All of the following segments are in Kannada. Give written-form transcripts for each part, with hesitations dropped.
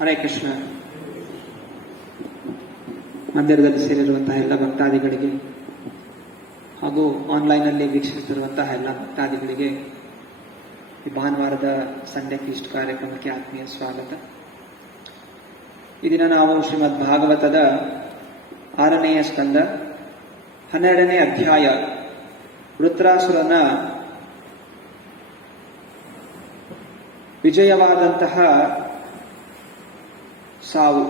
ಹರೇ ಕೃಷ್ಣ. ಮಂದಿರದಲ್ಲಿ ಸೇರಿರುವಂತಹ ಎಲ್ಲ ಭಕ್ತಾದಿಗಳಿಗೆ ಹಾಗೂ ಆನ್ಲೈನ್ನಲ್ಲಿ ವೀಕ್ಷಿಸುತ್ತಿರುವಂತಹ ಎಲ್ಲ ಭಕ್ತಾದಿಗಳಿಗೆ ಈ ಭಾನುವಾರದ ಸಂಡೆ ಫೀಸ್ಟ್ ಕಾರ್ಯಕ್ರಮಕ್ಕೆ ಆತ್ಮೀಯ ಸ್ವಾಗತ. ಈ ದಿನ ನಾವು ಶ್ರೀಮದ್ ಭಾಗವತದ 6ನೆಯ ಸ್ಕಂದ 12ನೇ ಅಧ್ಯಾಯ ವೃತ್ರಾಸುರನ ವಿಜಯವಾದಂತಹ ಸಾವು,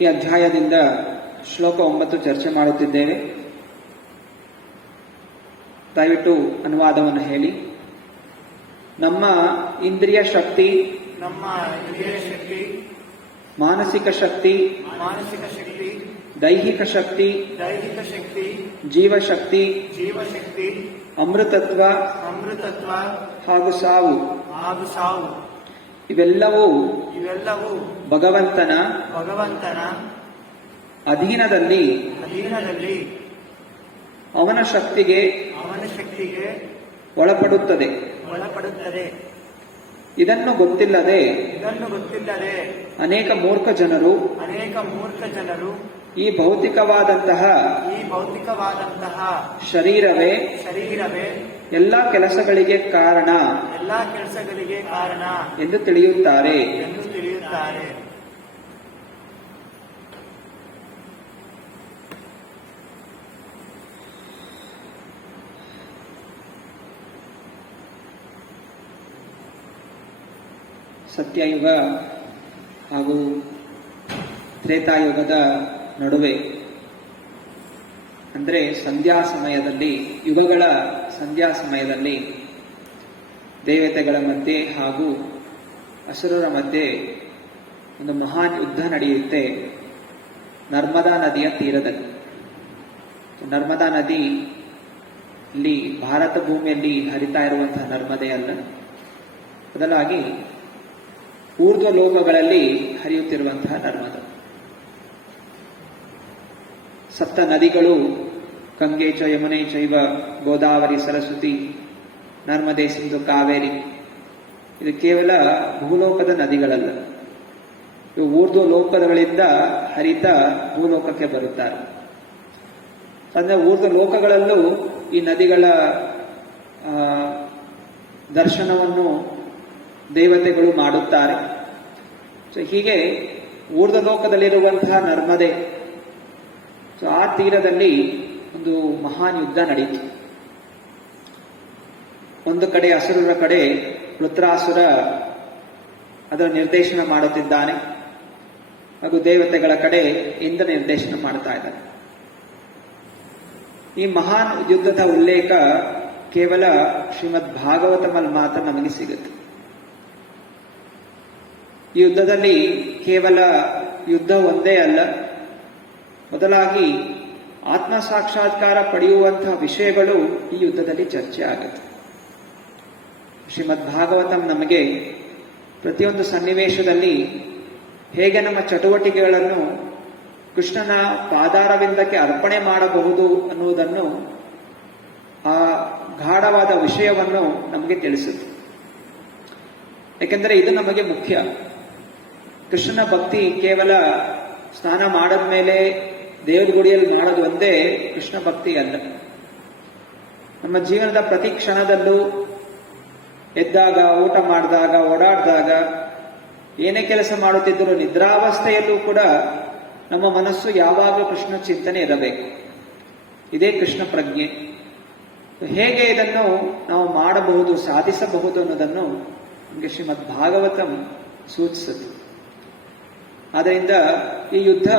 ಈ ಅಧ್ಯಾಯದಿಂದ ಶ್ಲೋಕ 9 ಚರ್ಚೆ ಮಾಡುತ್ತಿದ್ದೇವೆ. ದಯವಿಟ್ಟು ಅನುವಾದವನ್ನು ಹೇಳಿ. ನಮ್ಮ ಇಂದ್ರಿಯ ಶಕ್ತಿ, ಮಾನಸಿಕ ಶಕ್ತಿ, ದೈಹಿಕ ಶಕ್ತಿ, ಜೀವಶಕ್ತಿ, ಅಮೃತತ್ವ ಹಾಗೂ ಸಾವು ಇವೆಲ್ಲವೂ ಭಗವಂತನ ಅಧೀನದಲ್ಲಿ ಅವನ ಶಕ್ತಿಗೆ ಒಳಪಡುತ್ತದೆ. ಇದನ್ನು ಗೊತ್ತಿಲ್ಲದೆ ಅನೇಕ ಮೂರ್ಖ ಜನರು ಈ ಭೌತಿಕವಾದಂತಹ ಶರೀರವೇ ಎಲ್ಲ ಕೆಲಸಗಳಿಗೆ ಕಾರಣ ಎಂದು ತಿಳಿಯುತ್ತಾರೆ. ಸತ್ಯಯುಗ ಹಾಗೂ ತ್ರೇತಾಯುಗದ ನಡುವೆ, ಅಂದರೆ ಸಂಧ್ಯಾ ಸಮಯದಲ್ಲಿ, ಯುಗಗಳ ಸಂಧ್ಯಾ ಸಮಯದಲ್ಲಿ ದೇವತೆಗಳ ಮಧ್ಯೆ ಹಾಗೂ ಅಸುರರ ಮಧ್ಯೆ ಒಂದು ಮಹಾನ್ ಯುದ್ಧ ನಡೆಯುತ್ತೆ ನರ್ಮದಾ ನದಿಯ ತೀರದಲ್ಲಿ. ನರ್ಮದಾ ನದಿ ಇಲ್ಲಿ ಭಾರತ ಭೂಮಿಯಲ್ಲಿ ಹರಿತಾ ಇರುವಂತಹ ನರ್ಮದೆ ಅಲ್ಲ, ಬದಲಾಗಿ ಊರ್ಧ್ವ ಲೋಕಗಳಲ್ಲಿ ಹರಿಯುತ್ತಿರುವಂತಹ ನರ್ಮದ. ಸಪ್ತ ನದಿಗಳು ಗಂಗೆ ಚ ಯಮುನೆ ಚೈವ ಗೋದಾವರಿ ಸರಸ್ವತಿ ನರ್ಮದೆ ಸಿಂಧು ಕಾವೇರಿ, ಇದು ಕೇವಲ ಭೂಲೋಕದ ನದಿಗಳಲ್ಲ, ಇವು ಊರ್ಧ್ವ ಲೋಕಗಳಿಂದ ಹರಿತ ಭೂಲೋಕಕ್ಕೆ ಬರುತ್ತಾರೆ. ಅಂದ್ರೆ ಊರ್ಧ್ವ ಲೋಕಗಳಲ್ಲೂ ಈ ನದಿಗಳ ದರ್ಶನವನ್ನು ದೇವತೆಗಳು ಮಾಡುತ್ತಾರೆ. ಸೊ ಹೀಗೆ ಊರ್ಧ್ವ ಲೋಕದಲ್ಲಿರುವಂತಹ ನರ್ಮದೆ, ಸೊ ಆ ತೀರದಲ್ಲಿ ಒಂದು ಮಹಾನ್ ಯುದ್ಧ ನಡೆಯಿತು. ಒಂದು ಕಡೆ ಅಸುರರ ಕಡೆ ವೃತ್ರಾಸುರ ಅದರ ನಿರ್ದೇಶನ ಮಾಡುತ್ತಿದ್ದಾನೆ, ಹಾಗೂ ದೇವತೆಗಳ ಕಡೆ ಇಂದ್ರ ನಿರ್ದೇಶನ ಮಾಡ್ತಾ ಇದ್ದಾನೆ. ಈ ಮಹಾನ್ ಯುದ್ಧದ ಉಲ್ಲೇಖ ಕೇವಲ ಶ್ರೀಮದ್ ಭಾಗವತಮಲ್ಲಿ ಮಾತ್ರ ನಮಗೆ ಸಿಗುತ್ತೆ. ಈ ಯುದ್ಧದಲ್ಲಿ ಕೇವಲ ಯುದ್ಧ ಒಂದೇ ಅಲ್ಲ, ಮೊದಲಾಗಿ ಆತ್ಮ ಸಾಕ್ಷಾತ್ಕಾರ ಪಡೆಯುವಂತಹ ವಿಷಯಗಳು ಈ ಯುದ್ಧದಲ್ಲಿ ಚರ್ಚೆ ಆಗುತ್ತೆ. ಶ್ರೀಮದ್ ಭಾಗವತಂ ನಮಗೆ ಪ್ರತಿಯೊಂದು ಸನ್ನಿವೇಶದಲ್ಲಿ ಹೇಗೆ ನಮ್ಮ ಚಟುವಟಿಕೆಗಳನ್ನು ಕೃಷ್ಣನ ಪಾದಾರವಿಂದಕ್ಕೆ ಅರ್ಪಣೆ ಮಾಡಬಹುದು ಅನ್ನುವುದನ್ನು, ಆ ಗಾಢವಾದ ವಿಷಯವನ್ನು ನಮಗೆ ತಿಳಿಸುತ್ತೆ. ಯಾಕೆಂದರೆ ಇದು ನಮಗೆ ಮುಖ್ಯ. ಕೃಷ್ಣನ ಭಕ್ತಿ ಕೇವಲ ಸ್ನಾನ ಮಾಡದ ಮೇಲೆ ದೇವರ ಗುಡಿಯಲ್ಲಿ ಮಾಡೋದು ಒಂದೇ ಕೃಷ್ಣ ಭಕ್ತಿ ಅಲ್ಲ. ನಮ್ಮ ಜೀವನದ ಪ್ರತಿ ಕ್ಷಣದಲ್ಲೂ, ಎದ್ದಾಗ, ಊಟ ಮಾಡಿದಾಗ, ಓಡಾಡಿದಾಗ, ಏನೇ ಕೆಲಸ ಮಾಡುತ್ತಿದ್ದರೂ ನಿದ್ರಾವಸ್ಥೆಯಲ್ಲೂ ಕೂಡ ನಮ್ಮ ಮನಸ್ಸು ಯಾವಾಗಲೂ ಕೃಷ್ಣ ಚಿಂತನೆ ಇರಬೇಕು. ಇದೇ ಕೃಷ್ಣ ಪ್ರಜ್ಞೆ. ಹೇಗೆ ಇದನ್ನು ನಾವು ಮಾಡಬಹುದು, ಸಾಧಿಸಬಹುದು ಅನ್ನೋದನ್ನು ನಮಗೆ ಶ್ರೀಮದ್ ಭಾಗವತಂ ಸೂಚಿಸುತ್ತೆ. ಆದ್ದರಿಂದ ಈ ಯುದ್ಧ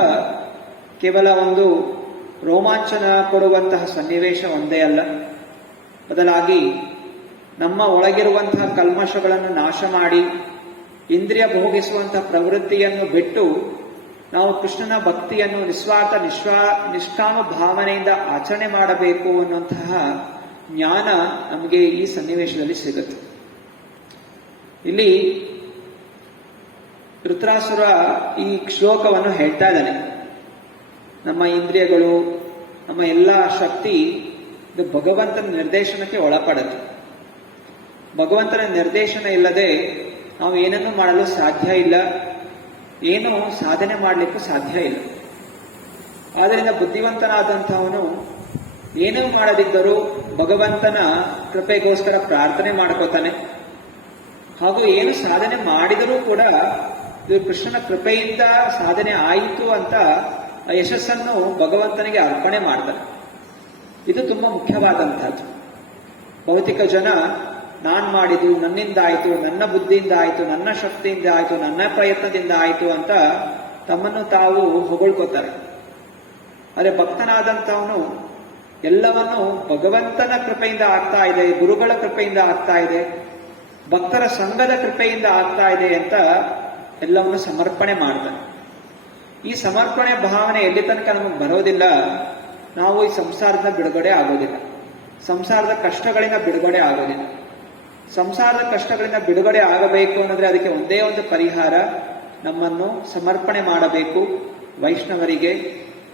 ಕೇವಲ ಒಂದು ರೋಮಾಂಚನ ಕೊಡುವಂತಹ ಸನ್ನಿವೇಶ ಒಂದೇ ಅಲ್ಲ, ಬದಲಾಗಿ ನಮ್ಮ ಒಳಗಿರುವಂತಹ ಕಲ್ಮಶಗಳನ್ನು ನಾಶ ಮಾಡಿ ಇಂದ್ರಿಯ ಭೋಗಿಸುವಂತಹ ಪ್ರವೃತ್ತಿಯನ್ನು ಬಿಟ್ಟು ನಾವು ಕೃಷ್ಣನ ಭಕ್ತಿಯನ್ನು ನಿಸ್ವಾರ್ಥ ನಿಷ್ಕಾಮ ಭಾವನೆಯಿಂದ ಆಚರಣೆ ಮಾಡಬೇಕು ಅನ್ನುವಂತಹ ಜ್ಞಾನ ನಮಗೆ ಈ ಸನ್ನಿವೇಶದಲ್ಲಿ ಸಿಗುತ್ತೆ. ಇಲ್ಲಿ ವೃತ್ರಾಸುರ ಈ ಶ್ಲೋಕವನ್ನು ಹೇಳ್ತಾ ಇದ್ದಾನೆ. ನಮ್ಮ ಇಂದ್ರಿಯಗಳು, ನಮ್ಮ ಎಲ್ಲ ಶಕ್ತಿ ಇದು ಭಗವಂತನ ನಿರ್ದೇಶನಕ್ಕೆ ಒಳಪಡುತ್ತೆ. ಭಗವಂತನ ನಿರ್ದೇಶನ ಇಲ್ಲದೆ ನಾವು ಏನನ್ನು ಮಾಡಲು ಸಾಧ್ಯ ಇಲ್ಲ, ಏನು ಸಾಧನೆ ಮಾಡಲಿಕ್ಕೂ ಸಾಧ್ಯ ಇಲ್ಲ. ಆದ್ದರಿಂದ ಬುದ್ಧಿವಂತನಾದಂಥವನು ಏನೂ ಮಾಡದಿದ್ದರೂ ಭಗವಂತನ ಕೃಪೆಗೋಸ್ಕರ ಪ್ರಾರ್ಥನೆ ಮಾಡ್ಕೋತಾನೆ. ಹಾಗೂ ಏನು ಸಾಧನೆ ಮಾಡಿದರೂ ಕೂಡ ಇದು ಕೃಷ್ಣನ ಕೃಪೆಯಿಂದ ಸಾಧನೆ ಆಯಿತು ಅಂತ ಆ ಯಶಸ್ಸನ್ನು ಭಗವಂತನಿಗೆ ಅರ್ಪಣೆ ಮಾಡ್ತಾನೆ. ಇದು ತುಂಬಾ ಮುಖ್ಯವಾದಂತಹದ್ದು. ಭೌತಿಕ ಜನ ನಾನ್ ಮಾಡಿದ್ದು, ನನ್ನಿಂದ ಆಯಿತು, ನನ್ನ ಬುದ್ಧಿಯಿಂದ ಆಯಿತು, ನನ್ನ ಶಕ್ತಿಯಿಂದ ಆಯಿತು, ನನ್ನ ಪ್ರಯತ್ನದಿಂದ ಆಯಿತು ಅಂತ ತಮ್ಮನ್ನು ತಾವು ಹೊಗಳ್ಕೋತಾರೆ. ಆದರೆ ಭಕ್ತನಾದಂಥವನು ಎಲ್ಲವನ್ನು ಭಗವಂತನ ಕೃಪೆಯಿಂದ ಆಗ್ತಾ ಇದೆ, ಗುರುಗಳ ಕೃಪೆಯಿಂದ ಆಗ್ತಾ ಇದೆ, ಭಕ್ತರ ಸಂಘದ ಕೃಪೆಯಿಂದ ಆಗ್ತಾ ಇದೆ ಅಂತ ಎಲ್ಲವನ್ನು ಸಮರ್ಪಣೆ ಮಾಡ್ತಾನೆ. ಈ ಸಮರ್ಪಣೆ ಭಾವನೆ ಎಲ್ಲಿ ತನಕ ನಮಗೆ ಬರೋದಿಲ್ಲ, ನಾವು ಈ ಸಂಸಾರದ ಬಿಡುಗಡೆ ಆಗೋದಿಲ್ಲ, ಸಂಸಾರದ ಕಷ್ಟಗಳಿಂದ ಬಿಡುಗಡೆ ಆಗೋದಿಲ್ಲ. ಸಂಸಾರದ ಕಷ್ಟಗಳಿಂದ ಬಿಡುಗಡೆ ಆಗಬೇಕು ಅನ್ನೋದ್ರೆ ಅದಕ್ಕೆ ಒಂದೇ ಒಂದು ಪರಿಹಾರ, ನಮ್ಮನ್ನು ಸಮರ್ಪಣೆ ಮಾಡಬೇಕು ವೈಷ್ಣವರಿಗೆ,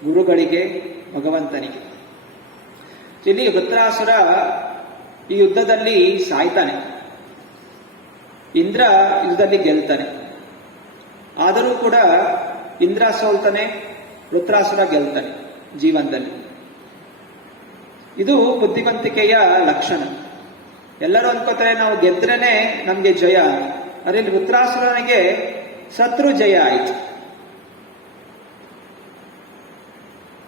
ಗುರುಗಳಿಗೆ, ಭಗವಂತನಿಗೆ. ಇಲ್ಲಿ ವೃತ್ರಾಸುರ ಈ ಯುದ್ಧದಲ್ಲಿ ಸಾಯ್ತಾನೆ, ಇಂದ್ರ ಯುದ್ಧದಲ್ಲಿ ಗೆಲ್ತಾನೆ. ಆದರೂ ಕೂಡ ಇಂದ್ರ ಸೋಲ್ತಾನೆ, ವೃತ್ರಾಸುರ ಗೆಲ್ತಾನೆ ಜೀವನದಲ್ಲಿ. ಇದು ಬುದ್ಧಿವಂತಿಕೆಯ ಲಕ್ಷಣ. ಎಲ್ಲರೂ ಅನ್ಕೋತಾರೆ ನಾವು ಗೆದ್ರೇನೆ ನಮ್ಗೆ ಜಯ. ಅದರಲ್ಲಿ ವೃತ್ರಾಸುರನಿಗೆ ಶತ್ರು ಜಯ ಆಯಿತು.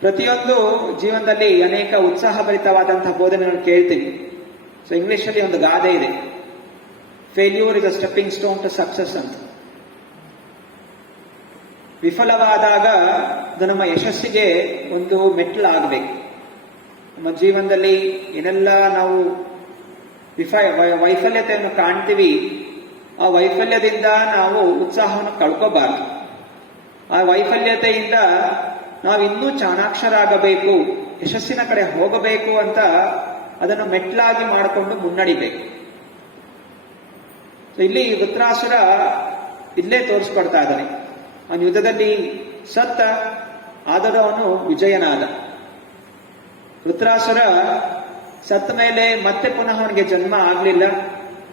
ಪ್ರತಿಯೊಂದು ಜೀವನದಲ್ಲಿ ಅನೇಕ ಉತ್ಸಾಹಭರಿತವಾದಂತಹ ಬೋಧನೆಗಳನ್ನು ಕೇಳ್ತೀವಿ. ಸೊ ಇಂಗ್ಲಿಷಲ್ಲಿ ಒಂದು ಗಾದೆ ಇದೆ, failure is a stepping stone to success ಅಂತ. ವಿಫಲವಾದಾಗ ಅದು ನಮ್ಮ ಯಶಸ್ಸಿಗೆ ಒಂದು ಮೆಟ್ಟಿಲಾಗಬೇಕು. ನಮ್ಮ ಜೀವನದಲ್ಲಿ ಏನೆಲ್ಲ ನಾವು ವೈಫಲ್ಯತೆಯನ್ನು ಕಾಣ್ತೀವಿ, ಆ ವೈಫಲ್ಯದಿಂದ ನಾವು ಉತ್ಸಾಹವನ್ನು ಕಳ್ಕೋಬಾರದು. ಆ ವೈಫಲ್ಯತೆಯಿಂದ ನಾವು ಇನ್ನೂ ಚಾಣಾಕ್ಷರಾಗಬೇಕು, ಯಶಸ್ಸಿನ ಕಡೆ ಹೋಗಬೇಕು ಅಂತ ಅದನ್ನು ಮೆಟ್ಲಾಗಿ ಮಾಡಿಕೊಂಡು ಮುನ್ನಡಿಬೇಕು. ಇಲ್ಲಿ ವೃತ್ರಾಸುರ ಇಲ್ಲೇ ತೋರಿಸ್ಕೊಡ್ತಾ ಇದ್ದಾನೆ. ಅವನ ಯುದ್ಧದಲ್ಲಿ ಸತ್ತ, ಆದರೂ ಅವನು ವಿಜಯನಾದ. ವೃತ್ರಾಸುರ ಸತ್ತ ಮೇಲೆ ಮತ್ತೆ ಪುನಃ ಅವನಿಗೆ ಜನ್ಮ ಆಗಲಿಲ್ಲ,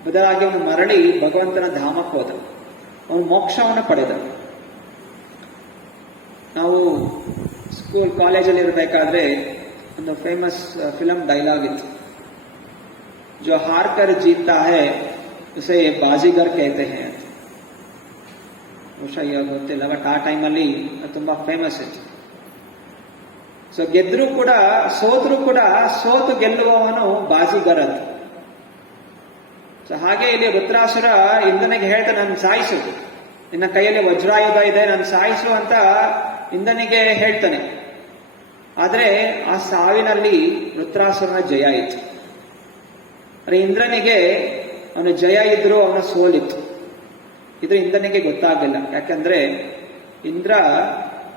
ಬದಲಾಗಿ ಅವನು ಮರಳಿ ಭಗವಂತನ ಧಾಮಕ್ಕೆ ಹೋದ, ಅವನು ಮೋಕ್ಷವನ್ನು ಪಡೆದ. ನಾವು ಸ್ಕೂಲ್ ಕಾಲೇಜಲ್ಲಿ ಇರಬೇಕಾದ್ರೆ ಒಂದು ಫೇಮಸ್ ಫಿಲಂ ಡೈಲಾಗ್ ಇತ್ತು, ಜೋ ಹಾರ್ ಕರ್ ಜೀತಾ ಹೈ ಉಸೇ ಬಾಜಿಗರ್ कहते हैं. ಬಹುಶಃ ಈಗ ಗೊತ್ತಿಲ್ಲ, ಬಟ್ ಆ ಟೈಮಲ್ಲಿ ತುಂಬಾ ಫೇಮಸ್ ಇತ್ತು. ಸೊ ಗೆದ್ರೂ ಕೂಡ ಸೋತ್ರು ಕೂಡ ಸೋತು ಗೆಲ್ಲುವವನು ಬಾಜಿಗರ್ ಅಂತ. ಸೊ ಹಾಗೆ ಇಲ್ಲಿ ವೃತ್ರಾಸುರ ಇಂದ್ರನಿಗೆ ಹೇಳ್ತಾನೆ, ನನ್ನ ಸಾಯಿಸು, ನಿನ್ನ ಕೈಯಲ್ಲಿ ವಜ್ರಾಯುಧ ಇದೆ, ನನ್ನ ಸಾಯಿಸು ಅಂತ ಇಂದ್ರನಿಗೆ ಹೇಳ್ತಾನೆ. ಆದ್ರೆ ಆ ಸಾವಿನಲ್ಲಿ ವೃತ್ರಾಸುರನ ಜಯ ಇತ್ತು. ಅರೆ ಇಂದ್ರನಿಗೆ ಅವನ ಜಯ ಇದ್ರು ಅವನ ಸೋಲಿತ್ತು. ಇದು ಇಂದ್ರನಿಗೆ ಗೊತ್ತಾಗಲಿಲ್ಲ. ಯಾಕಂದ್ರೆ ಇಂದ್ರ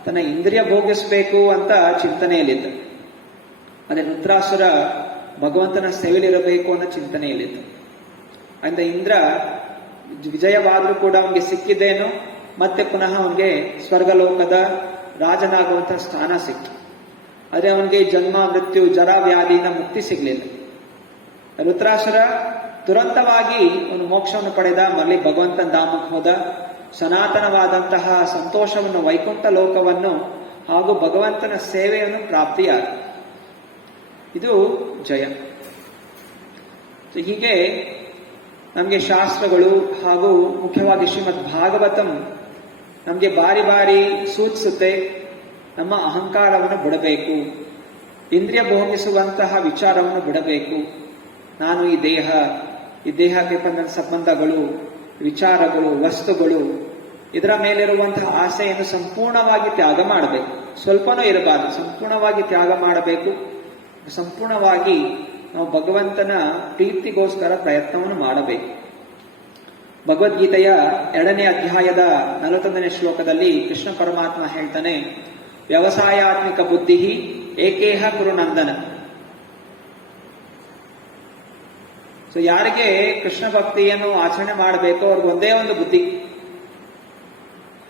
ತನ್ನ ಇಂದ್ರಿಯ ಭೋಗಿಸ್ಬೇಕು ಅಂತ ಚಿಂತನೆಯಲ್ಲಿದ್ದ. ಅದೇ ವೃತ್ರಾಸುರ ಭಗವಂತನ ಸೇವೆಯಲ್ಲಿರಬೇಕು ಅನ್ನೋ ಚಿಂತನೆಯಲ್ಲಿದ್ದ. ಅಂದ ಇಂದ್ರ ವಿಜಯವಾದ್ರೂ ಕೂಡ ಅವನಿಗೆ ಸಿಕ್ಕಿದ್ದೇನು, ಮತ್ತೆ ಪುನಃ ಅವನಿಗೆ ಸ್ವರ್ಗಲೋಕದ ರಾಜನಾಗುವಂತಹ ಸ್ಥಾನ ಸಿಕ್ತು. ಆದರೆ ಅವನಿಗೆ ಜನ್ಮ, ಮೃತ್ಯು, ಜರ, ವ್ಯಾಧಿಯಿಂದ ಮುಕ್ತಿ ಸಿಗಲಿಲ್ಲ. ವೃತ್ರಾಸುರ ತುರಂತವಾಗಿ ಅವನು ಮೋಕ್ಷವನ್ನು ಪಡೆದ, ಮರಳಿ ಭಗವಂತನ ಧಾಮಕ್ಕೆ ಹೋದ. ಸನಾತನವಾದಂತಹ ಸಂತೋಷವನ್ನು, ವೈಕುಂಠ ಲೋಕವನ್ನು ಹಾಗೂ ಭಗವಂತನ ಸೇವೆಯನ್ನು ಪ್ರಾಪ್ತಿಯಾದ. ಇದು ಜಯ. ಹೀಗೆ ನಮಗೆ ಶಾಸ್ತ್ರಗಳು ಹಾಗೂ ಮುಖ್ಯವಾಗಿ ಶ್ರೀಮದ್ ಭಾಗವತಂ ನಮಗೆ ಬಾರಿ ಬಾರಿ ಸೂಚಿಸುತ್ತೆ, ನಮ್ಮ ಅಹಂಕಾರವನ್ನು ಬಿಡಬೇಕು, ಇಂದ್ರಿಯ ಭೋಗಿಸುವಂತಹ ವಿಚಾರವನ್ನು ಬಿಡಬೇಕು. ನಾನು ಈ ದೇಹಕ್ಕೆ ಬಂದ ಸಂಬಂಧಗಳು, ವಿಚಾರಗಳು, ವಸ್ತುಗಳು, ಇದರ ಮೇಲಿರುವಂತಹ ಆಸೆಯನ್ನು ಸಂಪೂರ್ಣವಾಗಿ ತ್ಯಾಗ ಮಾಡಬೇಕು. ಸ್ವಲ್ಪನೂ ಇರಬಾರದು, ಸಂಪೂರ್ಣವಾಗಿ ತ್ಯಾಗ ಮಾಡಬೇಕು. ಸಂಪೂರ್ಣವಾಗಿ ನಾವು ಭಗವಂತನ ಪ್ರೀತಿಗೋಸ್ಕರ ಪ್ರಯತ್ನವನ್ನು ಮಾಡಬೇಕು. ಭಗವದ್ಗೀತೆಯ 2ನೇ ಅಧ್ಯಾಯದ 41ನೇ ಶ್ಲೋಕದಲ್ಲಿ ಕೃಷ್ಣ ಪರಮಾತ್ಮ ಹೇಳ್ತಾನೆ, ವ್ಯವಸಾಯಾತ್ಮಿಕ ಬುದ್ಧಿ ಏಕೇಹ ಕುರು ನಂದನ. ಸೊ ಯಾರಿಗೆ ಕೃಷ್ಣ ಭಕ್ತಿಯನ್ನು ಆಚರಣೆ ಮಾಡಬೇಕು ಅವ್ರಿಗೆ ಒಂದೇ ಒಂದು ಬುದ್ಧಿ,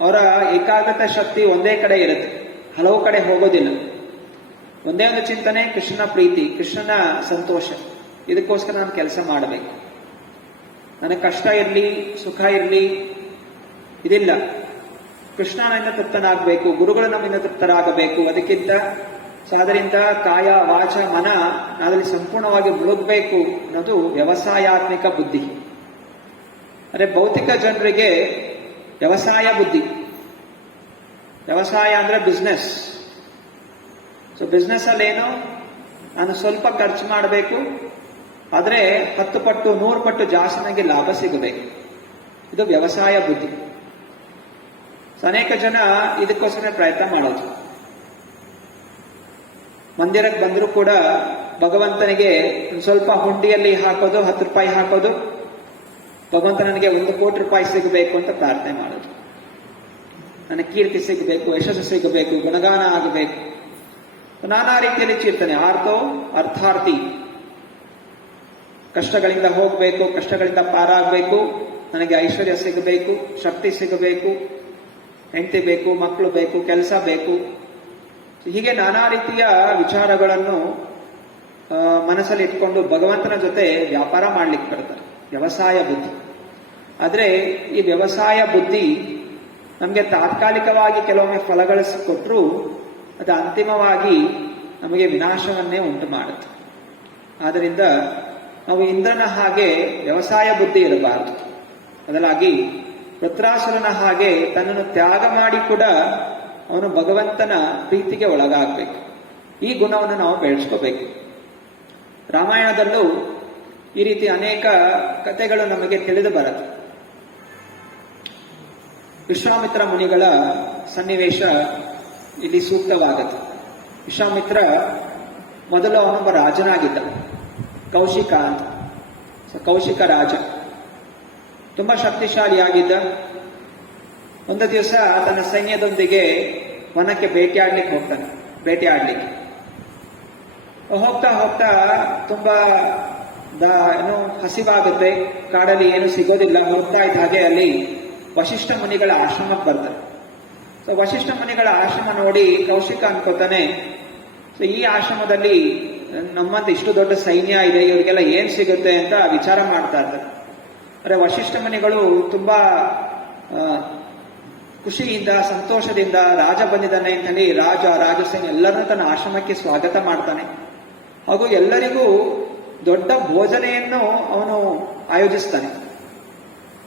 ಅವರ ಏಕಾಗ್ರತೆ ಶಕ್ತಿ ಒಂದೇ ಕಡೆ ಇರುತ್ತೆ, ಹಲವು ಕಡೆ ಹೋಗೋದಿಲ್ಲ. ಒಂದೇ ಒಂದು ಚಿಂತನೆ, ಕೃಷ್ಣನ ಪ್ರೀತಿ, ಕೃಷ್ಣನ ಸಂತೋಷ, ಇದಕ್ಕೋಸ್ಕರ ನಾನು ಕೆಲಸ ಮಾಡಬೇಕು. ನನಗೆ ಕಷ್ಟ ಇರಲಿ, ಸುಖ ಇರಲಿ, ಇದಿಲ್ಲ. ಕೃಷ್ಣ ನನ್ನಿಂದ ತೃಪ್ತನಾಗಬೇಕು, ಗುರುಗಳು ನಮ್ಮಿಂದ ತೃಪ್ತರಾಗಬೇಕು. ಅದಕ್ಕಿಂತ ಅದರಿಂದ ಕಾಯ ವಾಚ ಮನ ಅದರಲ್ಲಿ ಸಂಪೂರ್ಣವಾಗಿ ಮುಳುಗಬೇಕು ಅನ್ನೋದು ವ್ಯವಸಾಯಾತ್ಮಿಕ ಬುದ್ಧಿ. ಅಂದರೆ ಭೌತಿಕ ಜನರಿಗೆ ವ್ಯವಸಾಯ ಬುದ್ಧಿ. ವ್ಯವಸಾಯ ಅಂದ್ರೆ ಬಿಸ್ನೆಸ್. ಸೊ ಬಿಸ್ನೆಸ್ ಅಲ್ಲಿ ಏನು, ನಾನು ಸ್ವಲ್ಪ ಖರ್ಚು ಮಾಡಬೇಕು, ಆದರೆ 10 ಪಟ್ಟು 100 ಪಟ್ಟು ಜಾಸ್ತಿ ನನಗೆ ಲಾಭ ಸಿಗಬೇಕು. ಇದು ವ್ಯವಸಾಯ ಬುದ್ಧಿ. ಅನೇಕ ಜನ ಇದಕ್ಕೋಸ್ಕರ ಪ್ರಯತ್ನ ಮಾಡೋದು. ಮಂದಿರಕ್ಕೆ ಬಂದರೂ ಕೂಡ ಭಗವಂತನಿಗೆ ಒಂದು ಸ್ವಲ್ಪ ಹುಂಡಿಯಲ್ಲಿ ಹಾಕೋದು, 10 ರೂಪಾಯಿ ಹಾಕೋದು, ಭಗವಂತ ನನಗೆ 1 ಕೋಟಿ ರೂಪಾಯಿ ಸಿಗಬೇಕು ಅಂತ ಪ್ರಾರ್ಥನೆ ಮಾಡೋದು. ನನಗೆ ಕೀರ್ತಿ ಸಿಗಬೇಕು, ಯಶಸ್ಸು ಸಿಗಬೇಕು, ಗುಣಗಾನ ಆಗಬೇಕು, ನಾನಾ ರೀತಿಯಲ್ಲಿ ಚಿರ್ತನೆ. ಅರ್ಥಾರ್ಥಿ, ಕಷ್ಟಗಳಿಂದ ಹೋಗಬೇಕು, ಕಷ್ಟಗಳಿಂದ ಪಾರಾಗಬೇಕು, ನನಗೆ ಐಶ್ವರ್ಯ ಸಿಗಬೇಕು, ಶಕ್ತಿ ಸಿಗಬೇಕು, ಹೆಂಡತಿ ಬೇಕು, ಮಕ್ಕಳು ಬೇಕು, ಕೆಲಸ ಬೇಕು. ಹೀಗೆ ನಾನಾ ರೀತಿಯ ವಿಚಾರಗಳನ್ನು ಮನಸ್ಸಲ್ಲಿ ಇಟ್ಕೊಂಡು ಭಗವಂತನ ಜೊತೆ ವ್ಯಾಪಾರ ಮಾಡ್ಲಿಕ್ಕೆ ಬರ್ತಾರೆ. ವ್ಯವಸಾಯ ಬುದ್ಧಿ. ಆದರೆ ಈ ವ್ಯವಸಾಯ ಬುದ್ಧಿ ನಮಗೆ ತಾತ್ಕಾಲಿಕವಾಗಿ ಕೆಲವೊಮ್ಮೆ ಫಲಗಳು ಕೊಟ್ಟರೂ ಅದು ಅಂತಿಮವಾಗಿ ನಮಗೆ ವಿನಾಶವನ್ನೇ ಉಂಟು ಮಾಡುತ್ತೆ. ಆದ್ದರಿಂದ ನಾವು ಇಂದ್ರನ ಹಾಗೆ ವ್ಯವಸಾಯ ಬುದ್ಧಿ ಇರಬಾರದು. ಬದಲಾಗಿ ವೃತ್ರಾಸುರನ ಹಾಗೆ ತನ್ನನ್ನು ತ್ಯಾಗ ಮಾಡಿ ಕೂಡ ಅವನು ಭಗವಂತನ ಪ್ರೀತಿಗೆ ಒಳಗಾಗಬೇಕು. ಈ ಗುಣವನ್ನು ನಾವು ಬೆಳೆಸ್ಕೋಬೇಕು. ರಾಮಾಯಣದಲ್ಲೂ ಈ ರೀತಿ ಅನೇಕ ಕಥೆಗಳು ನಮಗೆ ತಿಳಿದು ಬರುತ್ತೆ. ವಿಶ್ವಾಮಿತ್ರ ಮುನಿಗಳ ಸನ್ನಿವೇಶ ಇಲ್ಲಿ ಸೂಕ್ತವಾಗುತ್ತೆ. ವಿಶ್ವಾಮಿತ್ರ ಮೊದಲು ಅವನೊಬ್ಬ ರಾಜನಾಗಿದ್ದ, ಕೌಶಿಕ ಅಂತ. ಕೌಶಿಕ ರಾಜ ತುಂಬಾ ಶಕ್ತಿಶಾಲಿಯಾಗಿದ್ದ. ಒಂದು ದಿವಸ ತನ್ನ ಸೈನ್ಯದೊಂದಿಗೆ ವನಕ್ಕೆ ಬೇಟೆಯಾಡ್ಲಿಕ್ಕೆ ಹೋಗ್ತಾ ಹೋಗ್ತಾ ತುಂಬಾ ಏನೋ ಹಸಿವಾಗುತ್ತೆ, ಕಾಡಲ್ಲಿ ಏನು ಸಿಗೋದಿಲ್ಲ. ಹೋಗ್ತಾ ಇದ್ದ ಹಾಗೆ ಅಲ್ಲಿ ವಶಿಷ್ಠ ಮುನಿಗಳ ಆಶ್ರಮಕ್ಕೆ ಬರ್ತಾರೆ. ಸೊ ವಶಿಷ್ಠ ಮುನಿಗಳ ಆಶ್ರಮ ನೋಡಿ ಕೌಶಿಕ ಅನ್ಕೋತಾನೆ, ಸೊ ಈ ಆಶ್ರಮದಲ್ಲಿ ನಮ್ಮಂತ ಇಷ್ಟು ದೊಡ್ಡ ಸೈನ್ಯ ಇದೆ, ಇವರಿಗೆಲ್ಲ ಏನ್ ಸಿಗುತ್ತೆ ಅಂತ ವಿಚಾರ ಮಾಡ್ತಾ ಇರ್ತಾರೆ. ಅಂದ್ರೆ ವಶಿಷ್ಠ ಮುನಿಗಳು ತುಂಬಾ ಖುಷಿಯಿಂದ ಸಂತೋಷದಿಂದ ರಾಜ ಬಂದಿದ್ದಾನೆ ಅಂತ ಹೇಳಿ ರಾಜಸೇನೆ ಎಲ್ಲರನ್ನೂ ತನ್ನ ಆಶ್ರಮಕ್ಕೆ ಸ್ವಾಗತ ಮಾಡ್ತಾನೆ. ಹಾಗೂ ಎಲ್ಲರಿಗೂ ದೊಡ್ಡ ಭೋಜನೆಯನ್ನು ಅವನು ಆಯೋಜಿಸ್ತಾನೆ.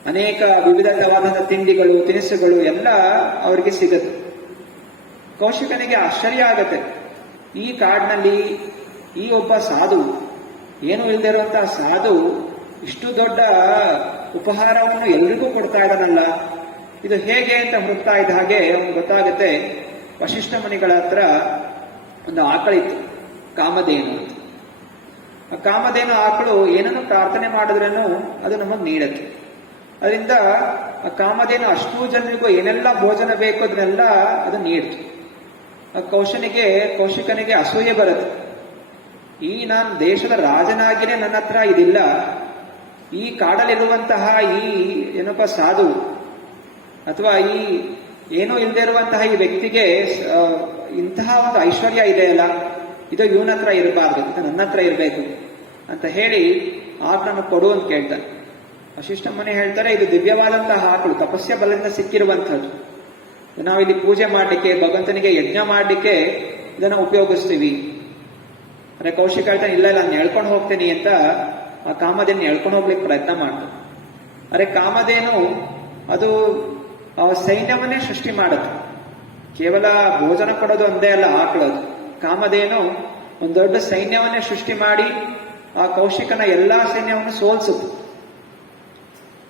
ಅನೇಕ ವಿವಿಧವಾದ ತಿಂಡಿಗಳು, ತಿನಿಸುಗಳು ಎಲ್ಲ ಅವರಿಗೆ ಸಿಗುತ್ತೆ. ಕೌಶಿಕನಿಗೆ ಆಶ್ಚರ್ಯ ಆಗತ್ತೆ, ಈ ಕಾಡಿನಲ್ಲಿ ಈ ಒಬ್ಬ ಸಾಧು, ಏನು ಇಲ್ಲದೆ ಇರುವಂತಹ ಸಾಧು ಇಷ್ಟು ದೊಡ್ಡ ಉಪಹಾರವನ್ನು ಎಲ್ರಿಗೂ ಕೊಡ್ತಾ ಇದ್ದಾನಲ್ಲ, ಇದು ಹೇಗೆ ಅಂತ ಹುಡುಕ್ತಾ ಇದ್ದ ಹಾಗೆ ಅವನು ಗೊತ್ತಾಗುತ್ತೆ, ವಶಿಷ್ಠ ಮುನಿಗಳ ಹತ್ರ ಒಂದು ಆಕಳಿತ್ತು, ಕಾಮಧೇನು ಅಂತ. ಆ ಕಾಮಧೇನು ಆಕಳು ಏನನ್ನು ಪ್ರಾರ್ಥನೆ ಮಾಡಿದ್ರೂ ಅದು ನಮಗೆ ನೀಡುತ್ತೆ. ಅದರಿಂದ ಆ ಕಾಮಧೇನು ಅಷ್ಟೂ ಜನರಿಗೂ ಏನೆಲ್ಲ ಭೋಜನ ಬೇಕು ಅದನ್ನೆಲ್ಲ ಅದು ನೀಡ್ತು. ಆ ಕೌಶಿಕನಿಗೆ ಅಸೂಯೆ ಬರುತ್ತೆ. ನಾನು ದೇಶದ ರಾಜನಾಗಿನೇ ನನ್ನ ಹತ್ರ ಇದಿಲ್ಲ, ಈ ಕಾಡಲ್ಲಿರುವಂತಹ ಈ ಏನಪ್ಪ ಸಾಧು ಅಥವಾ ಈ ಏನೂ ಇಲ್ಲದೆ ಇರುವಂತಹ ಈ ವ್ಯಕ್ತಿಗೆ ಇಂತಹ ಒಂದು ಐಶ್ವರ್ಯ ಇದೆಯಲ್ಲ, ಇದು ಇವನ ಹತ್ರ ಇರಬಾರ್ದು, ಇದು ನನ್ನ ಹತ್ರ ಇರಬೇಕು ಅಂತ ಹೇಳಿ ಆಕಳನ್ನು ಕೊಡು ಅಂತ ಕೇಳ್ತಾನೆ. ವಶಿಷ್ಠ ಮುನಿ ಹೇಳ್ತಾರೆ, ಇದು ದಿವ್ಯವಾದಂತಹ ಆಕಳು, ತಪಸ್ಯ ಬಲದಿಂದ ಸಿಕ್ಕಿರುವಂಥದ್ದು. ನಾವಿಲ್ಲಿ ಪೂಜೆ ಮಾಡಲಿಕ್ಕೆ, ಭಗವಂತನಿಗೆ ಯಜ್ಞ ಮಾಡಲಿಕ್ಕೆ ಇದನ್ನು ಉಪಯೋಗಿಸ್ತೀವಿ. ಅಂದ್ರೆ ಕೌಶಿಕ ಹೇಳ್ತಾನೆ, ಇಲ್ಲ ನಾನು ಎಳ್ಕೊಂಡು ಹೋಗ್ತೀನಿ ಅಂತ ಆ ಕಾಮಧೇನು ಎಳ್ಕೊಂಡು ಹೋಗ್ಲಿಕ್ಕೆ ಪ್ರಯತ್ನ ಮಾಡ್ತಾನೆ. ಅರೆ ಕಾಮಧೇನು ಅದು ಆ ಸೈನ್ಯವನ್ನೇ ಸೃಷ್ಟಿ ಮಾಡುತ್ತೆ. ಕೇವಲ ಭೋಜನ ಕೊಡೋದು ಒಂದೇ ಅಲ್ಲ ಆಕಳೋದು. ಕಾಮಧೇನು ಒಂದು ದೊಡ್ಡ ಸೈನ್ಯವನ್ನೇ ಸೃಷ್ಟಿ ಮಾಡಿ ಆ ಕೌಶಿಕನ ಎಲ್ಲಾ ಸೈನ್ಯವನ್ನು ಸೋಲ್ಸುತ್ತೆ.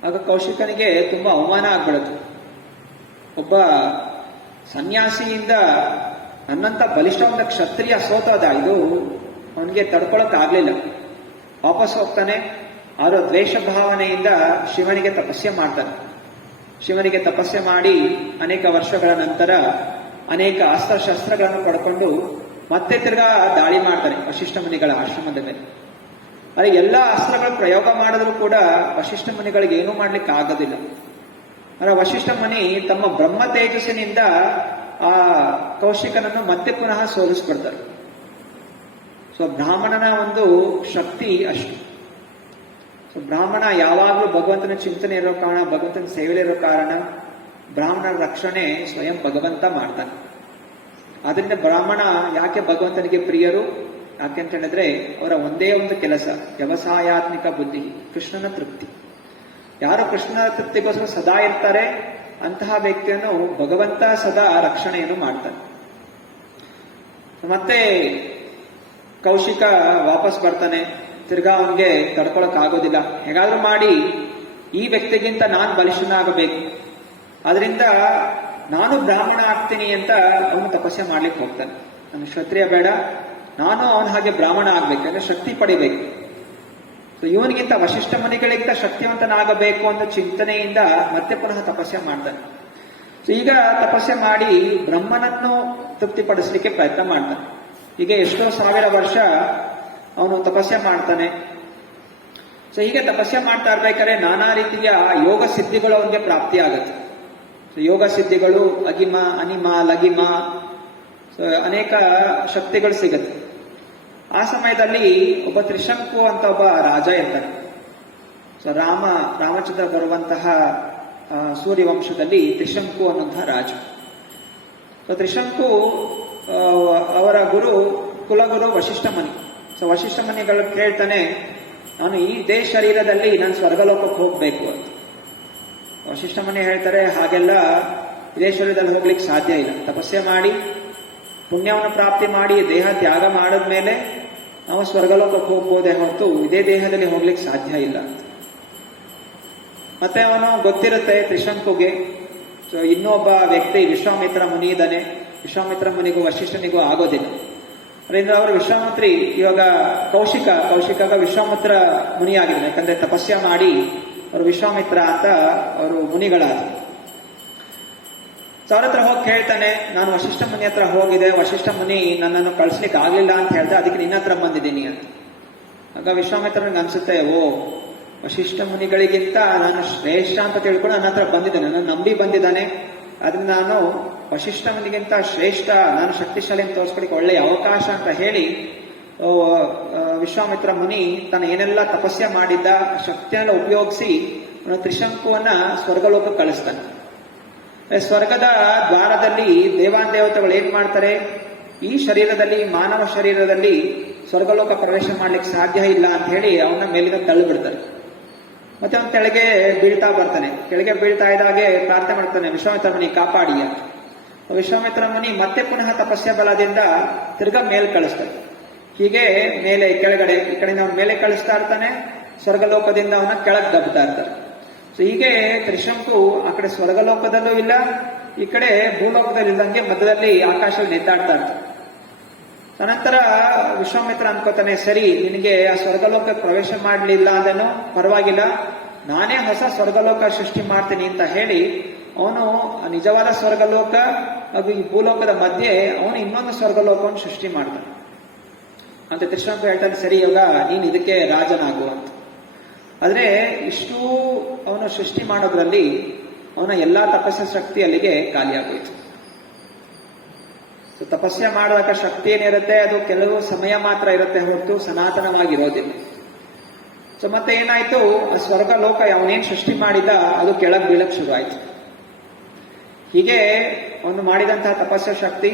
ಆಗ ಕೌಶಿಕನಿಗೆ ತುಂಬಾ ಅವಮಾನ ಆಗ್ಬಿಡುತ್ತೆ. ಒಬ್ಬ ಸನ್ಯಾಸಿಯಿಂದ ನನ್ನಂತ ಬಲಿಷ್ಠ ಒಂದು ಕ್ಷತ್ರಿಯ ಸೋತದ, ಇದು ಅವನಿಗೆ ತಡ್ಕೊಳಕ್ ಆಗ್ಲಿಲ್ಲ. ವಾಪಸ್ ಹೋಗ್ತಾನೆ. ಆದರೂ ದ್ವೇಷ ಭಾವನೆಯಿಂದ ಶಿವನಿಗೆ ತಪಸ್ಸೆ ಮಾಡ್ತಾನೆ. ಶಿವನಿಗೆ ತಪಸ್ಸೆ ಮಾಡಿ ಅನೇಕ ವರ್ಷಗಳ ನಂತರ ಅನೇಕ ಅಸ್ತ್ರಶಸ್ತ್ರಗಳನ್ನು ಪಡ್ಕೊಂಡು ಮತ್ತೆ ತಿರ್ಗಾ ದಾಳಿ ಮಾಡ್ತಾನೆ ವಶಿಷ್ಠ ಮುನಿಗಳ ಆಶ್ರಮದ ಮೇಲೆ. ಆದರೆ ಎಲ್ಲ ಅಸ್ತ್ರಗಳ ಪ್ರಯೋಗ ಮಾಡಿದ್ರು ಕೂಡ ವಶಿಷ್ಠ ಮುನಿಗಳಿಗೆ ಏನೂ ಮಾಡ್ಲಿಕ್ಕೆ ಆಗೋದಿಲ್ಲ. ಅಂದರೆ ವಶಿಷ್ಠ ಮುನಿ ತಮ್ಮ ಬ್ರಹ್ಮ ತೇಜಸ್ಸಿನಿಂದ ಆ ಕೌಶಿಕನನ್ನು ಮತ್ತೆ ಪುನಃ ಸೋಲಿಸ್ಬಿಡ್ತಾರೆ. ಸೊ ಬ್ರಾಹ್ಮಣನ ಒಂದು ಶಕ್ತಿ ಅಷ್ಟು. ಸೊ ಬ್ರಾಹ್ಮಣ ಯಾವಾಗಲೂ ಭಗವಂತನ ಚಿಂತನೆ ಇರೋ ಕಾರಣ, ಭಗವಂತನ ಸೇವೆ ಇರೋ ಕಾರಣ ಬ್ರಾಹ್ಮಣರ ರಕ್ಷಣೆ ಸ್ವಯಂ ಭಗವಂತ ಮಾಡ್ತಾನೆ. ಆದ್ರಿಂದ ಬ್ರಾಹ್ಮಣ ಯಾಕೆ ಭಗವಂತನಿಗೆ ಪ್ರಿಯರು? ಯಾಕೆಂತ ಹೇಳಿದ್ರೆ ಅವರ ಒಂದೇ ಒಂದು ಕೆಲಸ, ವ್ಯವಸಾಯಾತ್ಮಿಕ ಬುದ್ಧಿ, ಕೃಷ್ಣನ ತೃಪ್ತಿ. ಯಾರು ಕೃಷ್ಣನ ತೃಪ್ತಿಗೋಸ್ಕರ ಸದಾ ಇರ್ತಾರೆ ಅಂತಹ ವ್ಯಕ್ತಿಯನ್ನು ಭಗವಂತ ಸದಾ ರಕ್ಷಣೆಯನ್ನು ಮಾಡ್ತಾನೆ. ಮತ್ತೆ ಕೌಶಿಕ ವಾಪಸ್ ಬರ್ತಾನೆ. ತಿರ್ಗಾ ಅವನಿಗೆ ತಡ್ಕೊಳಕ್ ಆಗೋದಿಲ್ಲ. ಹೇಗಾದ್ರೂ ಮಾಡಿ ಈ ವ್ಯಕ್ತಿಗಿಂತ ನಾನು ಬಲಿಷ್ಠನಾಗಬೇಕು, ಅದರಿಂದ ನಾನು ಬ್ರಾಹ್ಮಣ ಆಗ್ತೀನಿ ಅಂತ ಅವನು ತಪಸ್ಸೆ ಮಾಡ್ಲಿಕ್ಕೆ ಹೋಗ್ತಾನೆ. ನಾನು ಕ್ಷತ್ರಿಯ ಬೇಡ, ನಾನು ಅವನ ಹಾಗೆ ಬ್ರಾಹ್ಮಣ ಆಗ್ಬೇಕು, ಅಂದ್ರೆ ಶಕ್ತಿ ಪಡಿಬೇಕು. ಸೊ ಇವನಿಗಿಂತ ವಶಿಷ್ಠ ಮುನಿಗಳಿಗಿಂತ ಶಕ್ತಿವಂತನಾಗಬೇಕು ಅನ್ನೋ ಚಿಂತನೆಯಿಂದ ಮತ್ತೆ ಪುನಃ ತಪಸ್ಸೆ ಮಾಡ್ತಾನೆ. ಸೊ ಈಗ ತಪಸ್ಸೆ ಮಾಡಿ ಬ್ರಹ್ಮನನ್ನು ತೃಪ್ತಿಪಡಿಸಲಿಕ್ಕೆ ಪ್ರಯತ್ನ ಮಾಡ್ತಾನೆ. ಹೀಗೆ ಎಷ್ಟೋ ಸಾವಿರ ವರ್ಷ ಅವನು ತಪಸ್ಸೆ ಮಾಡ್ತಾನೆ. ಸೊ ಹೀಗೆ ತಪಸ್ಸೆ ಮಾಡ್ತಾ ಇರ್ಬೇಕಾದ್ರೆ ನಾನಾ ರೀತಿಯ ಯೋಗ ಸಿದ್ಧಿಗಳು ಅವನಿಗೆ ಪ್ರಾಪ್ತಿ ಆಗುತ್ತೆ. ಸೊ ಯೋಗ ಸಿದ್ಧಿಗಳು, ಅಗಿಮ, ಅನಿಮ, ಲಗಿಮ, ಸೊ ಅನೇಕ ಶಕ್ತಿಗಳು ಸಿಗುತ್ತೆ. ಆ ಸಮಯದಲ್ಲಿ ಒಬ್ಬ ತ್ರಿಶಂಕು ಅಂತ ಒಬ್ಬ ರಾಜ ಇರ್ತಾನೆ. ಸೊ ರಾಮಚಂದ್ರ ಬರುವಂತಹ ಸೂರ್ಯವಂಶದಲ್ಲಿ ತ್ರಿಶಂಕು ಅನ್ನುವಂತಹ ರಾಜ. ಸೊ ತ್ರಿಶಂಕು ಅವರ ಕುಲಗುರು ವಶಿಷ್ಠ ಮುನಿ. ಸೊ ವಶಿಷ್ಠ ಮುನಿಗಳು ಕೇಳ್ತಾನೆ, ನಾನು ಇದೇ ಶರೀರದಲ್ಲಿ ನಾನು ಸ್ವರ್ಗಲೋಕಕ್ಕೆ ಹೋಗ್ಬೇಕು ಅಂತ. ವಶಿಷ್ಠ ಮುನಿ ಹೇಳ್ತಾರೆ, ಹಾಗೆಲ್ಲ ಇದೇ ಶರೀರದಲ್ಲಿ ಹೋಗ್ಲಿಕ್ಕೆ ಸಾಧ್ಯ ಇಲ್ಲ. ತಪಸ್ಸೆ ಮಾಡಿ ಪುಣ್ಯವನ್ನು ಪ್ರಾಪ್ತಿ ಮಾಡಿ ದೇಹ ತ್ಯಾಗ ಮಾಡಿದ್ಮೇಲೆ ನಾವು ಸ್ವರ್ಗಲೋಕಕ್ಕೆ ಹೋಗ್ಬೋದೇ ಹೊರತು ಇದೇ ದೇಹದಲ್ಲಿ ಹೋಗ್ಲಿಕ್ಕೆ ಸಾಧ್ಯ ಇಲ್ಲ. ಮತ್ತೆ ಅವನು ಗೊತ್ತಿರುತ್ತೆ ತ್ರಿಶಂಕುಗೆ, ಸೊ ಇನ್ನೊಬ್ಬ ವ್ಯಕ್ತಿ ವಿಶ್ವಾಮಿತ್ರ ಮುನಿ ಇದ್ದಾನೆ, ವಿಶ್ವಾಮಿತ್ರ ಮುನಿಗೂ ವಶಿಷ್ಠನಿಗೂ ಆಗೋದಿಲ್ಲ. ಅದರಿಂದ ಅವರು ವಿಶ್ವಾಮಿತ್ರಿ ಇವಾಗ ಕೌಶಿಕಾಗ ವಿಶ್ವಾಮಿತ್ರ ಮುನಿ ಆಗಿದ್ದಾನೆ. ಯಾಕಂದ್ರೆ ತಪಸ್ಯ ಮಾಡಿ ಅವರು ವಿಶ್ವಾಮಿತ್ರ ಅಂತ ಅವರು ಮುನಿಗಳಾದ್ರು. ಸೊ ಅವ್ರ ಹತ್ರ ಹೋಗಿ ಕೇಳ್ತಾನೆ, ನಾನು ವಶಿಷ್ಠ ಮುನಿ ಹತ್ರ ಹೋಗಿದೆ, ವಶಿಷ್ಠ ಮುನಿ ನನ್ನನ್ನು ಕಳಿಸ್ಲಿಕ್ಕೆ ಆಗ್ಲಿಲ್ಲ ಅಂತ ಹೇಳ್ದೆ, ಅದಕ್ಕೆ ನಿನ್ನ ಹತ್ರ ಬಂದಿದ್ದೀನಿ ಅಂತ. ಆಗ ವಿಶ್ವಾಮಿತ್ರನಿಗೆ ಅನ್ಸುತ್ತೆ, ಓ ವಶಿಷ್ಠ ಮುನಿಗಳಿಗಿಂತ ನಾನು ಶ್ರೇಷ್ಠ ಅಂತ ತಿಳ್ಕೊಂಡು ನನ್ನ ಹತ್ರ ಬಂದಿದ್ದಾನೆ, ನನ್ನ ನಂಬಿ ಬಂದಿದ್ದಾನೆ, ಅದನ್ನ ನಾನು ವಶಿಷ್ಠ ಮುನಿಗಿಂತ ಶ್ರೇಷ್ಠ, ನಾನು ಶಕ್ತಿಶಾಲಿ ಅಂತ ತೋರಿಸ್ಕೊಳಿಕ್ಕೆ ಒಳ್ಳೆಯ ಅವಕಾಶ ಅಂತ ಹೇಳಿ ವಿಶ್ವಾಮಿತ್ರ ಮುನಿ ತನ್ನ ಏನೆಲ್ಲ ತಪಸ್ಯ ಮಾಡಿದ್ದ ಶಕ್ತಿಯನ್ನೆಲ್ಲ ಉಪಯೋಗಿಸಿ ತ್ರಿಶಂಕುವನ್ನ ಸ್ವರ್ಗಲೋಕಕ್ಕೆ ಕಳಿಸ್ತಾನೆ. ಸ್ವರ್ಗದ ದ್ವಾರದಲ್ಲಿ ದೇವಾನ್ ದೇವತೆಗಳು ಏನ್ ಮಾಡ್ತಾರೆ, ಈ ಶರೀರದಲ್ಲಿ, ಮಾನವ ಶರೀರದಲ್ಲಿ ಸ್ವರ್ಗಲೋಕ ಪ್ರವೇಶ ಮಾಡ್ಲಿಕ್ಕೆ ಸಾಧ್ಯ ಇಲ್ಲ ಅಂತ ಹೇಳಿ ಅವನ ಮೇಲಿನ ತಳ್ಳಿ ಬಿಡ್ತಾರೆ. ಮತ್ತೆ ಅವನು ಕೆಳಗೆ ಬೀಳ್ತಾ ಬರ್ತಾನೆ. ಕೆಳಗೆ ಬೀಳ್ತಾ ಇದ್ದಾಗೆ ಪ್ರಾರ್ಥನೆ ಮಾಡ್ತಾನೆ, ವಿಶ್ವಾಮಿತ್ರ ಮುನಿ ಕಾಪಾಡಿ ಅಂತ. ವಿಶ್ವಾಮಿತ್ರ ಮುನಿ ಮತ್ತೆ ಪುನಃ ತಪಸ್ಯ ಬಲದಿಂದ ತಿರ್ಗಾ ಮೇಲ್ ಕಳಿಸ್ತಾರೆ. ಹೀಗೆ ಮೇಲೆ ಕೆಳಗಡೆ, ಈ ಕಡೆಯಿಂದ ಅವನ ಮೇಲೆ ಕಳಿಸ್ತಾ ಇರ್ತಾನೆ, ಸ್ವರ್ಗಲೋಕದಿಂದ ಅವನ ಕೆಳಗೆ ದಬ್ತಾ ಇರ್ತಾರೆ. ಸೊ ಹೀಗೆ ತ್ರಿಶಂಕು ಆ ಕಡೆ ಸ್ವರ್ಗಲೋಕದಲ್ಲೂ ಇಲ್ಲ, ಈ ಕಡೆ ಭೂಲೋಕದಲ್ಲಿ ಇಲ್ಲಂಗೆ ಮಧ್ಯದಲ್ಲಿ ಆಕಾಶದಲ್ಲಿ ನೆತ್ತಾಡ್ತಾ ಇರ್ತಾರೆ. ಅನಂತರ ವಿಶ್ವಾಮಿತ್ರ ಅನ್ಕೋತಾನೆ, ಸರಿ ನಿನಗೆ ಆ ಸ್ವರ್ಗಲೋಕಕ್ಕೆ ಪ್ರವೇಶ ಮಾಡಲಿಲ್ಲ ಅಂದನು ಪರವಾಗಿಲ್ಲ, ನಾನೇ ಹೊಸ ಸ್ವರ್ಗಲೋಕ ಸೃಷ್ಟಿ ಮಾಡ್ತೀನಿ ಅಂತ ಹೇಳಿ ಅವನು ನಿಜವಾದ ಸ್ವರ್ಗಲೋಕ ಹಾಗೂ ಈ ಭೂಲೋಕದ ಮಧ್ಯೆ ಅವನು ಇನ್ನೊಂದು ಸ್ವರ್ಗಲೋಕವನ್ನು ಸೃಷ್ಟಿ ಮಾಡ್ತಾನೆ. ಅಂತ ತ್ರಿಶಂಕು ಹೇಳ್ತಾನೆ, ಸರಿ ಇವಾಗ ನೀನು ಇದಕ್ಕೆ ರಾಜನಾಗು ಅಂತ. ಆದ್ರೆ ಇಷ್ಟೂ ಅವನು ಸೃಷ್ಟಿ ಮಾಡೋದ್ರಲ್ಲಿ ಅವನ ಎಲ್ಲಾ ತಪಸ್ಸಿನ ಶಕ್ತಿ ಅಲ್ಲಿಗೆ ಖಾಲಿಯಾಗೋಯ್ತು. ತಪಸ್ಸೆ ಮಾಡುವಾಗ ಶಕ್ತಿ ಏನಿರುತ್ತೆ ಅದು ಕೆಲವು ಸಮಯ ಮಾತ್ರ ಇರುತ್ತೆ ಹೊರತು ಸನಾತನವಾಗಿರೋದಿಲ್ಲ. ಸೊ ಮತ್ತೆ ಏನಾಯ್ತು, ಆ ಸ್ವರ್ಗ ಲೋಕ ಅವನೇನ್ ಸೃಷ್ಟಿ ಮಾಡಿದ ಅದು ಕೆಳಗ್ ಬೀಳಕ್ ಶುರು ಆಯ್ತು. ಹೀಗೆ ಅವನು ಮಾಡಿದಂತಹ ತಪಸ್ಸ ಶಕ್ತಿ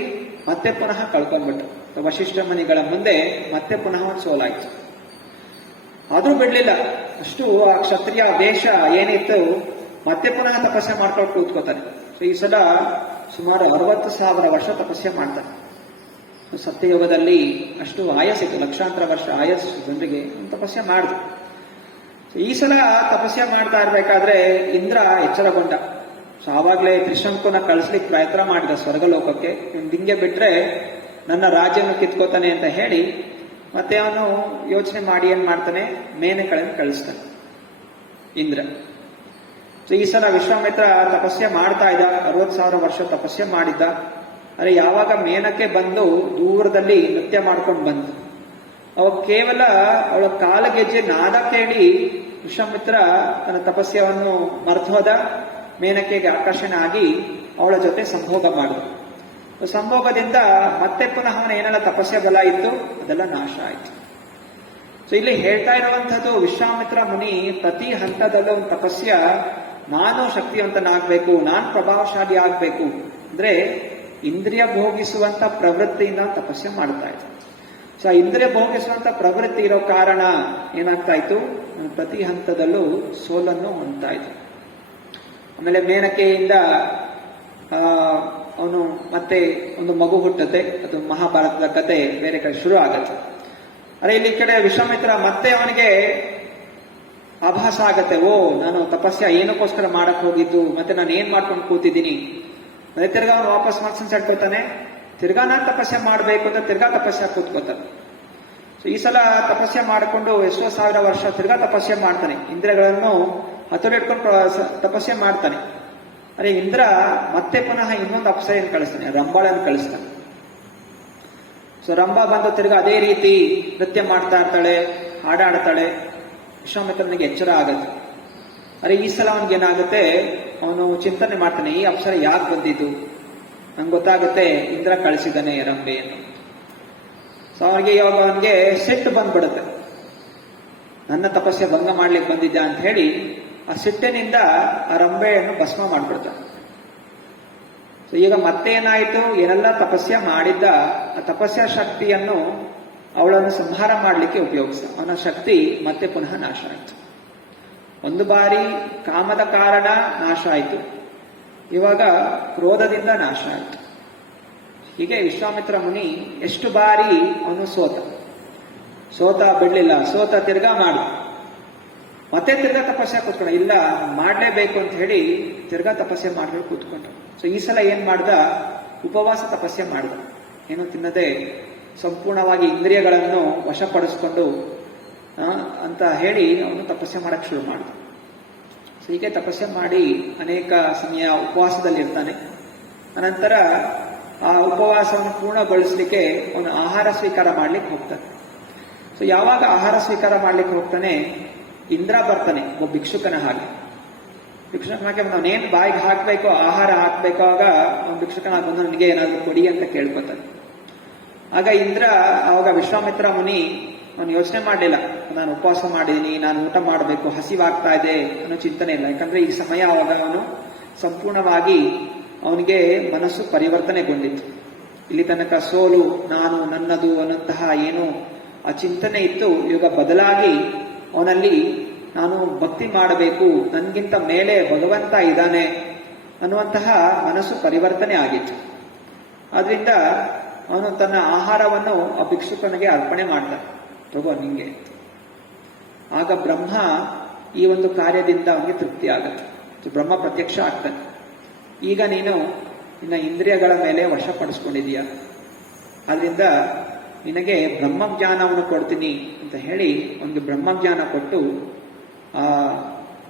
ಮತ್ತೆ ಪುನಃ ಕಳ್ಕೊಂಡ್ಬಿಟ್ಟು ವಶಿಷ್ಠ ಮುನಿಗಳ ಮುಂದೆ ಮತ್ತೆ ಪುನಃ ಒಂದು ಸೋಲಾಯ್ತು. ಆದ್ರೂ ಬಿಡ್ಲಿಲ್ಲ, ಅಷ್ಟು ಆ ಕ್ಷತ್ರಿಯ ವೇಷ ಏನಿತ್ತು ಮತ್ತೆ ಪುನಃ ತಪಸ್ಸೆ ಮಾಡ್ಕೊಂಡು ಕೂತ್ಕೋತಾನೆ. ಸೊ ಈ ಸಲ ಸುಮಾರು 60,000 ವರ್ಷ ತಪಸ್ಸೆ ಮಾಡ್ತಾನೆ. ಸತ್ಯಯುಗದಲ್ಲಿ ಅಷ್ಟು ಆಯಸ್ಸಿತ್ತು, ಲಕ್ಷಾಂತರ ವರ್ಷ ಆಯಸ್ಸು ಜನರಿಗೆ ತಪಸ್ಸೆ ಮಾಡಿದ್ರು. ಈ ಸಲ ತಪಸ್ಸೆ ಮಾಡ್ತಾ ಇರ್ಬೇಕಾದ್ರೆ ಇಂದ್ರ ಎಚ್ಚರಗೊಂಡ. ಸೊ ಆವಾಗಲೇ ತ್ರಿಶಂಕುನ ಕಳಿಸ್ಲಿಕ್ಕೆ ಪ್ರಯತ್ನ ಮಾಡಿದ ಸ್ವರ್ಗಲೋಕಕ್ಕೆ, ಹಿಂಗೆ ಬಿಟ್ರೆ ನನ್ನ ರಾಜ್ಯವನ್ನು ಕಿತ್ಕೋತಾನೆ ಅಂತ ಹೇಳಿ ಮತ್ತೆ ಅವನು ಯೋಚನೆ ಮಾಡಿ ಏನ್ ಮಾಡ್ತಾನೆ, ಮೇನಕಳನ್ನು ಕಳಿಸ್ತಾನೆ ಇಂದ್ರ. ಸೊ ಈ ಸಲ ವಿಶ್ವಾಮಿತ್ರ ತಪಸ್ಸೆ ಮಾಡ್ತಾ ಇದ್ದ, 60,000 ವರ್ಷ ತಪಸ್ಸೆ ಮಾಡಿದ್ದ. ಅರೆ ಯಾವಾಗ ಮೇನಕ್ಕೆ ಬಂದು ದೂರದಲ್ಲಿ ನೃತ್ಯ ಮಾಡ್ಕೊಂಡು ಬಂದು ಅವ ಕೇವಲ ಅವಳ ಕಾಲಗೆಜ್ಜೆ ನಾದ ಕೇಳಿ ವಿಶ್ವಾಮಿತ್ರ ತನ್ನ ತಪಸ್ಯವನ್ನು ಮರೆತು ಹೋದ. ಮೇನಕೆಗೆ ಆಕರ್ಷಣೆ ಆಗಿ ಅವಳ ಜೊತೆ ಸಂಭೋಗ ಮಾಡಿದ. ಸಂಭೋಗದಿಂದ ಮತ್ತೆ ಪುನಃ ಅವನ ಏನೆಲ್ಲ ತಪಸ್ಯ ಬಲ ಇತ್ತು ಅದೆಲ್ಲ ನಾಶ ಆಯ್ತು. ಸೊ ಇಲ್ಲಿ ಹೇಳ್ತಾ ಇರುವಂತಹದ್ದು ವಿಶ್ವಾಮಿತ್ರ ಮುನಿ ಪ್ರತಿ ಹಂತದಲ್ಲೂ ಒಂದು ತಪಸ್ಯ, ನಾನು ಶಕ್ತಿವಂತನಾಗಬೇಕು, ನಾನು ಪ್ರಭಾವಶಾಲಿ ಆಗಬೇಕು ಅಂದ್ರೆ ಇಂದ್ರಿಯ ಭೋಗಿಸುವಂತ ಪ್ರವೃತ್ತಿಯಿಂದ ತಪಸ್ಯೆ ಮಾಡ್ತಾ ಇದ್ದ. ಸೊ ಇಂದ್ರಿಯ ಭೋಗಿಸುವಂತ ಪ್ರವೃತ್ತಿ ಇರೋ ಕಾರಣ ಏನಾಗ್ತಾ ಇತ್ತು, ಪ್ರತಿ ಹಂತದಲ್ಲೂ ಸೋಲನ್ನು ಹೊಂದ್ತಾ ಇದ್ದ. ಆಮೇಲೆ ಮೇನಕೆಯಿಂದ ಅವನು ಮತ್ತೆ ಒಂದು ಮಗು ಹುಟ್ಟುತ್ತೆ, ಅದು ಮಹಾಭಾರತದ ಕತೆ ಬೇರೆ ಕಡೆ ಶುರು ಆಗತ್ತೆ. ಅರೆ ಇಲ್ಲಿ ಈ ಕಡೆ ವಿಶ್ವಾಮಿತ್ರ ಮತ್ತೆ ಅವನಿಗೆ ಆಭಾಸ ಆಗತ್ತೆ, ಓ ನಾನು ತಪಸ್ಯ ಏನಕ್ಕೋಸ್ಕರ ಮಾಡಕ್ ಹೋಗಿದ್ದು, ಮತ್ತೆ ನಾನು ಏನ್ ಮಾಡ್ಕೊಂಡು ಕೂತಿದ್ದೀನಿ. ಮತ್ತೆ ತಿರ್ಗಾ ಅವನು ವಾಪಸ್ ಮನಸ್ಸನ್ನು ಸೆಟ್ಕೊತಾನೆ, ತಿರ್ಗಾ ನಾನು ತಪಸ್ಯ ಮಾಡಬೇಕು ಅಂತ ತಿರ್ಗಾ ತಪಸ್ಯ ಕೂತ್ಕೋತಾನೆ. ಸೊ ಈ ಸಲ ತಪಸ್ಯ ಮಾಡಿಕೊಂಡು ಎಷ್ಟೋ ಸಾವಿರ ವರ್ಷ ತಿರ್ಗಾ ತಪಸ್ಯ ಮಾಡ್ತಾನೆ, ಇಂದ್ರಿಯಗಳನ್ನು ಹತೋಟಿಟ್ಕೊಂಡು ತಪಸ್ಯ ಮಾಡ್ತಾನೆ. ಅರೆ ಇಂದ್ರ ಮತ್ತೆ ಪುನಃ ಇನ್ನೊಂದು ಅಪ್ಸರೆಯನ್ನು ಕಳಿಸ್ತಾನೆ, ರಂಬಾಳನ್ನು ಕಳಿಸ್ತಾನೆ. ಸೊ ರಂಭ ಬಂದು ತಿರ್ಗಾ ಅದೇ ರೀತಿ ನೃತ್ಯ ಮಾಡ್ತಾ ಇರ್ತಾಳೆ, ಹಾಡಾಡ್ತಾಳೆ. ವಿಶ್ವಾಮಿತ್ರನಿಗೆ ಎಚ್ಚರ ಆಗತ್ತೆ. ಅರೆ ಈ ಸಲ ಅವನಿಗೇನಾಗುತ್ತೆ, ಅವನು ಚಿಂತನೆ ಮಾಡ್ತಾನೆ, ಈ ಅಪ್ಸರ ಯಾಕೆ ಬಂದಿದ್ದು, ನಂಗೆ ಗೊತ್ತಾಗುತ್ತೆ ಇಂದ್ರ ಕಳಿಸಿದ್ದಾನೆ ರಂಭೆಯನ್ನು. ಸೊ ಅವನಿಗೆ ಸಿಟ್ಟು ಬಂದ್ಬಿಡುತ್ತೆ, ನನ್ನ ತಪಸ್ಯೆ ಭಂಗ ಮಾಡ್ಲಿಕ್ಕೆ ಬಂದಿದ್ದ ಅಂತ ಹೇಳಿ ಆ ಸಿಟ್ಟಿನಿಂದ ಆ ರಂಭೆಯನ್ನು ಭಸ್ಮ ಮಾಡ್ಬಿಡ್ತಾನೆ. ಸೊ ಈಗ ಮತ್ತೇನಾಯಿತು, ಏನೆಲ್ಲ ತಪಸ್ಯ ಮಾಡಿದ್ದ ಆ ತಪಸ್ಯ ಶಕ್ತಿಯನ್ನು ಅವಳನ್ನು ಸಂಹಾರ ಮಾಡಲಿಕ್ಕೆ ಉಪಯೋಗಿಸ, ಅವನ ಶಕ್ತಿ ಮತ್ತೆ ಪುನಃ ನಾಶ ಆಯಿತು. ಒಂದು ಬಾರಿ ಕಾಮದ ಕಾರಣ ನಾಶ ಆಯಿತು, ಇವಾಗ ಕ್ರೋಧದಿಂದ ನಾಶ ಆಯಿತು. ಹೀಗೆ ವಿಶ್ವಾಮಿತ್ರ ಮುನಿ ಎಷ್ಟು ಬಾರಿ ಅವನು ಸೋತ ಬಿಡ್ಲಿಲ್ಲ, ಸೋತ ತಿರ್ಗಾ ಮಾಡ, ಮತ್ತೆ ತಿರ್ಗಾ ತಪಸ್ಯ ಕೂತ್ಕೊಂಡ, ಇಲ್ಲ ಮಾಡ್ಲೇಬೇಕು ಅಂತ ಹೇಳಿ ತಿರ್ಗಾ ತಪಸ್ಯ ಮಾಡ್ಬೇಕು ಕೂತ್ಕೊಂಡ. ಸೊ ಈ ಸಲ ಏನ್ ಮಾಡ್ದ, ಉಪವಾಸ ತಪಸ್ಯ ಮಾಡ್ದ, ಏನು ತಿನ್ನದೆ ಸಂಪೂರ್ಣವಾಗಿ ಇಂದ್ರಿಯಗಳನ್ನು ವಶಪಡಿಸ್ಕೊಂಡು ಅಂತ ಹೇಳಿ ಅವನು ತಪಸ್ಯ ಮಾಡಕ್ ಶುರು ಮಾಡ್ದ. ಸೊ ಹೀಗೆ ತಪಸ್ಯ ಮಾಡಿ ಅನೇಕ ಸಮಯ ಉಪವಾಸದಲ್ಲಿರ್ತಾನೆ. ಅನಂತರ ಆ ಉಪವಾಸವನ್ನು ಪೂರ್ಣಗೊಳಿಸಲಿಕ್ಕೆ ಅವನು ಆಹಾರ ಸ್ವೀಕಾರ ಮಾಡ್ಲಿಕ್ಕೆ ಹೋಗ್ತಾನೆ. ಸೊ ಯಾವಾಗ ಆಹಾರ ಸ್ವೀಕಾರ ಮಾಡ್ಲಿಕ್ಕೆ ಹೋಗ್ತಾನೆ, ಇಂದ್ರ ಬರ್ತಾನೆ ಒಬ್ಬ ಭಿಕ್ಷುಕನ ಹಾಗೆ. ಭಿಕ್ಷುಕನಾಗೆ ಅವನೇನ್ ಬಾಯಿಗೆ ಹಾಕ್ಬೇಕೋ, ಆಹಾರ ಹಾಕ್ಬೇಕೋ, ಆಗ ಅವನು ಭಿಕ್ಷುಕನಾಗ ಬಂದು ನನಗೆ ಏನಾದ್ರು ಕೊಡಿ ಅಂತ ಕೇಳ್ಕೊತಾನೆ. ಆಗ ಇಂದ್ರ ಆವಾಗ ವಿಶ್ವಾಮಿತ್ರ ಮುನಿ ಅವನು ಯೋಚನೆ ಮಾಡಲಿಲ್ಲ, ನಾನು ಉಪವಾಸ ಮಾಡಿದೀನಿ, ನಾನು ಊಟ ಮಾಡಬೇಕು, ಹಸಿವಾಗ್ತಾ ಇದೆ ಅನ್ನೋ ಚಿಂತನೆ ಇಲ್ಲ. ಯಾಕಂದ್ರೆ ಈ ಸಮಯ ಆವಾಗ ಅವನು ಸಂಪೂರ್ಣವಾಗಿ ಅವನಿಗೆ ಮನಸ್ಸು ಪರಿವರ್ತನೆಗೊಂಡಿತ್ತು. ಇಲ್ಲಿ ತನಕ ಸೋಲು, ನಾನು, ನನ್ನದು ಅನ್ನಂತಹ ಏನು ಆ ಚಿಂತನೆ ಇತ್ತು, ಇವಾಗ ಬದಲಾಗಿ ಅವನಲ್ಲಿ ನಾನು ಭಕ್ತಿ ಮಾಡಬೇಕು, ನನ್ಗಿಂತ ಮೇಲೆ ಭಗವಂತ ಇದ್ದಾನೆ ಅನ್ನುವಂತಹ ಮನಸ್ಸು ಪರಿವರ್ತನೆ ಆಗಿತ್ತು. ಆದ್ರಿಂದ ಅವನು ತನ್ನ ಆಹಾರವನ್ನು ಆ ಭಿಕ್ಷುಕನಿಗೆ ಅರ್ಪಣೆ ಮಾಡ್ತಾನೆ, ತಗೋ ನಿಂಗೆ. ಆಗ ಬ್ರಹ್ಮ ಈ ಒಂದು ಕಾರ್ಯದಿಂದ ಅವನಿಗೆ ತೃಪ್ತಿ ಆಗತ್ತೆ. ಬ್ರಹ್ಮ ಪ್ರತ್ಯಕ್ಷ ಆಗ್ತಾನೆ, ಈಗ ನೀನು ನಿನ್ನ ಇಂದ್ರಿಯಗಳ ಮೇಲೆ ವಶಪಡಿಸ್ಕೊಂಡಿದೀಯ, ಆದ್ರಿಂದ ನಿನಗೆ ಬ್ರಹ್ಮಜ್ಞಾನವನ್ನು ಕೊಡ್ತೀನಿ ಅಂತ ಹೇಳಿ ಅವನಿಗೆ ಬ್ರಹ್ಮಜ್ಞಾನ ಕೊಟ್ಟು ಆ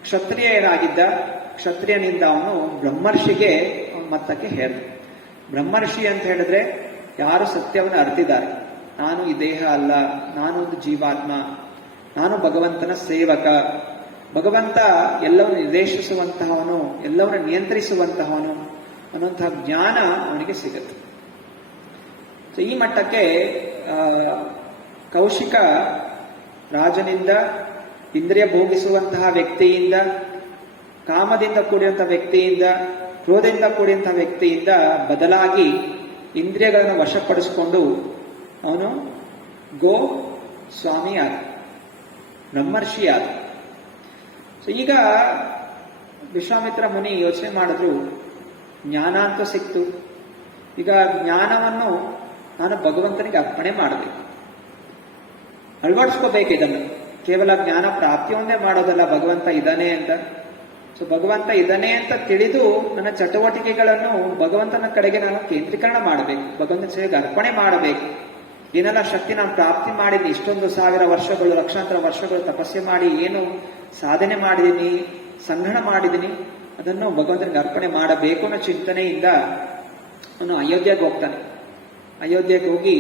ಕ್ಷತ್ರಿಯರಾಗಿದ್ದ ಕ್ಷತ್ರಿಯನಿಂದ ಅವನು ಬ್ರಹ್ಮರ್ಷಿಗೆ ಮತ್ತಕ್ಕೆ ಹೇರಿದ. ಬ್ರಹ್ಮರ್ಷಿ ಅಂತ ಹೇಳಿದ್ರೆ ಯಾರು ಸತ್ಯವನ್ನು ಅರಿತಿದ್ದಾರೆ, ನಾನು ಈ ದೇಹ ಅಲ್ಲ, ನಾನು ಒಂದು ಜೀವಾತ್ಮ, ನಾನು ಭಗವಂತನ ಸೇವಕ, ಭಗವಂತ ಎಲ್ಲವನ್ನು ನಿರ್ದೇಶಿಸುವಂತಹವನು, ಎಲ್ಲವನ್ನು ನಿಯಂತ್ರಿಸುವಂತಹವನು ಅನ್ನುವಂತಹ ಜ್ಞಾನ ಅವನಿಗೆ ಸಿಗುತ್ತೆ. ಸೊ ಈ ಮಟ್ಟಕ್ಕೆ ಕೌಶಿಕ ರಾಜನಿಂದ, ಇಂದ್ರಿಯ ಭೋಗಿಸುವಂತಹ ವ್ಯಕ್ತಿಯಿಂದ, ಕಾಮದಿಂದ ಕೂಡಿರುವಂತಹ ವ್ಯಕ್ತಿಯಿಂದ, ಕ್ರೋಧದಿಂದ ಕೂಡಿರುವಂತಹ ವ್ಯಕ್ತಿಯಿಂದ ಬದಲಾಗಿ ಇಂದ್ರಿಯಗಳನ್ನು ವಶಪಡಿಸಿಕೊಂಡು ಅವನು ಗೋ ಸ್ವಾಮಿಯಾದ, ಬ್ರಹ್ಮರ್ಷಿಯಾದ. ಸೊ ಈಗ ವಿಶ್ವಾಮಿತ್ರ ಮುನಿ ಯೋಚನೆ ಮಾಡಿದ್ರು, ಜ್ಞಾನ ಅಂತೂ ಸಿಕ್ತು, ಈಗ ಜ್ಞಾನವನ್ನು ನಾನು ಭಗವಂತನಿಗೆ ಅರ್ಪಣೆ ಮಾಡಬೇಕು, ಅಳವಡಿಸ್ಕೋಬೇಕು. ಇದನ್ನು ಕೇವಲ ಜ್ಞಾನ ಪ್ರಾಪ್ತಿಯೊಂದೇ ಮಾಡೋದಲ್ಲ, ಭಗವಂತ ಇದ್ದಾನೆ ಅಂತ. ಸೊ ಭಗವಂತ ಇದ್ದಾನೆ ಅಂತ ತಿಳಿದು ನನ್ನ ಚಟುವಟಿಕೆಗಳನ್ನು ಭಗವಂತನ ಕಡೆಗೆ ನಾನು ಕೇಂದ್ರೀಕರಣ ಮಾಡಬೇಕು, ಭಗವಂತನ ಸೇವೆಗೆ ಅರ್ಪಣೆ ಮಾಡಬೇಕು. ಏನೆಲ್ಲ ಶಕ್ತಿ ನಾನು ಪ್ರಾಪ್ತಿ ಮಾಡಿದ್ದೀನಿ, ಇಷ್ಟೊಂದು 1000 ವರ್ಷಗಳು, ಲಕ್ಷಾಂತರ ವರ್ಷಗಳು ತಪಸ್ಸೆ ಮಾಡಿ ಏನು ಸಾಧನೆ ಮಾಡಿದ್ದೀನಿ, ಸಂಗ್ರಹಣ ಮಾಡಿದ್ದೀನಿ, ಅದನ್ನು ಭಗವಂತನಿಗೆ ಅರ್ಪಣೆ ಮಾಡಬೇಕು ಅನ್ನೋ ಚಿಂತನೆಯಿಂದ ಅವನು ಅಯೋಧ್ಯೆಗೆ ಹೋಗ್ತಾನೆ. ಅಯೋಧ್ಯೆಗೆ ಹೋಗಿ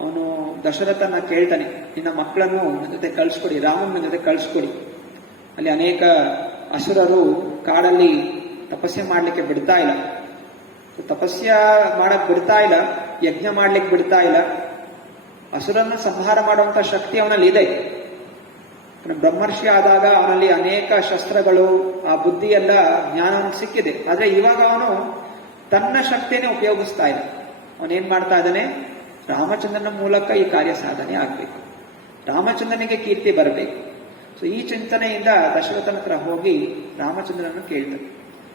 ಅವನು ದಶರಥನ ಕೇಳ್ತಾನೆ, ನಿನ್ನ ಮಕ್ಕಳನ್ನು ನನ್ನ ಜೊತೆ ಕಳಿಸ್ಕೊಡಿ, ರಾಮನ ಜೊತೆ ಕಳಿಸ್ಕೊಡಿ. ಅಲ್ಲಿ ಅನೇಕ ಅಸುರರು ಕಾಡಲ್ಲಿ ತಪಸ್ಸೆ ಮಾಡ್ಲಿಕ್ಕೆ ಬಿಡ್ತಾ ಇಲ್ಲ, ತಪಸ್ಯ ಮಾಡಕ್ ಬಿಡ್ತಾ ಇಲ್ಲ, ಯಜ್ಞ ಮಾಡ್ಲಿಕ್ಕೆ ಬಿಡ್ತಾ ಇಲ್ಲ. ಅಸುರನ್ನ ಸಂಹಾರ ಮಾಡುವಂತ ಶಕ್ತಿ ಅವನಲ್ಲಿ ಇದೆ, ಬ್ರಹ್ಮರ್ಷಿ ಆದಾಗ ಅವನಲ್ಲಿ ಅನೇಕ ಶಸ್ತ್ರಗಳು, ಆ ಬುದ್ಧಿ ಎಲ್ಲ ಜ್ಞಾನವನ್ನು ಸಿಕ್ಕಿದೆ. ಆದ್ರೆ ಇವಾಗ ಅವನು ತನ್ನ ಶಕ್ತಿಯನ್ನೇ ಉಪಯೋಗಿಸ್ತಾ ಇಲ್ಲ. ಅವನೇನ್ ಮಾಡ್ತಾ ಇದ್ದಾನೆ, ರಾಮಚಂದ್ರನ ಮೂಲಕ ಈ ಕಾರ್ಯ ಸಾಧನೆ ಆಗ್ಬೇಕು, ರಾಮಚಂದ್ರನಿಗೆ ಕೀರ್ತಿ ಬರಬೇಕು. ಸೊ ಈ ಚಿಂತನೆಯಿಂದ ದಶರಥನ ಹತ್ರ ಹೋಗಿ ರಾಮಚಂದ್ರನನ್ನು ಕೇಳ್ತಾರೆ.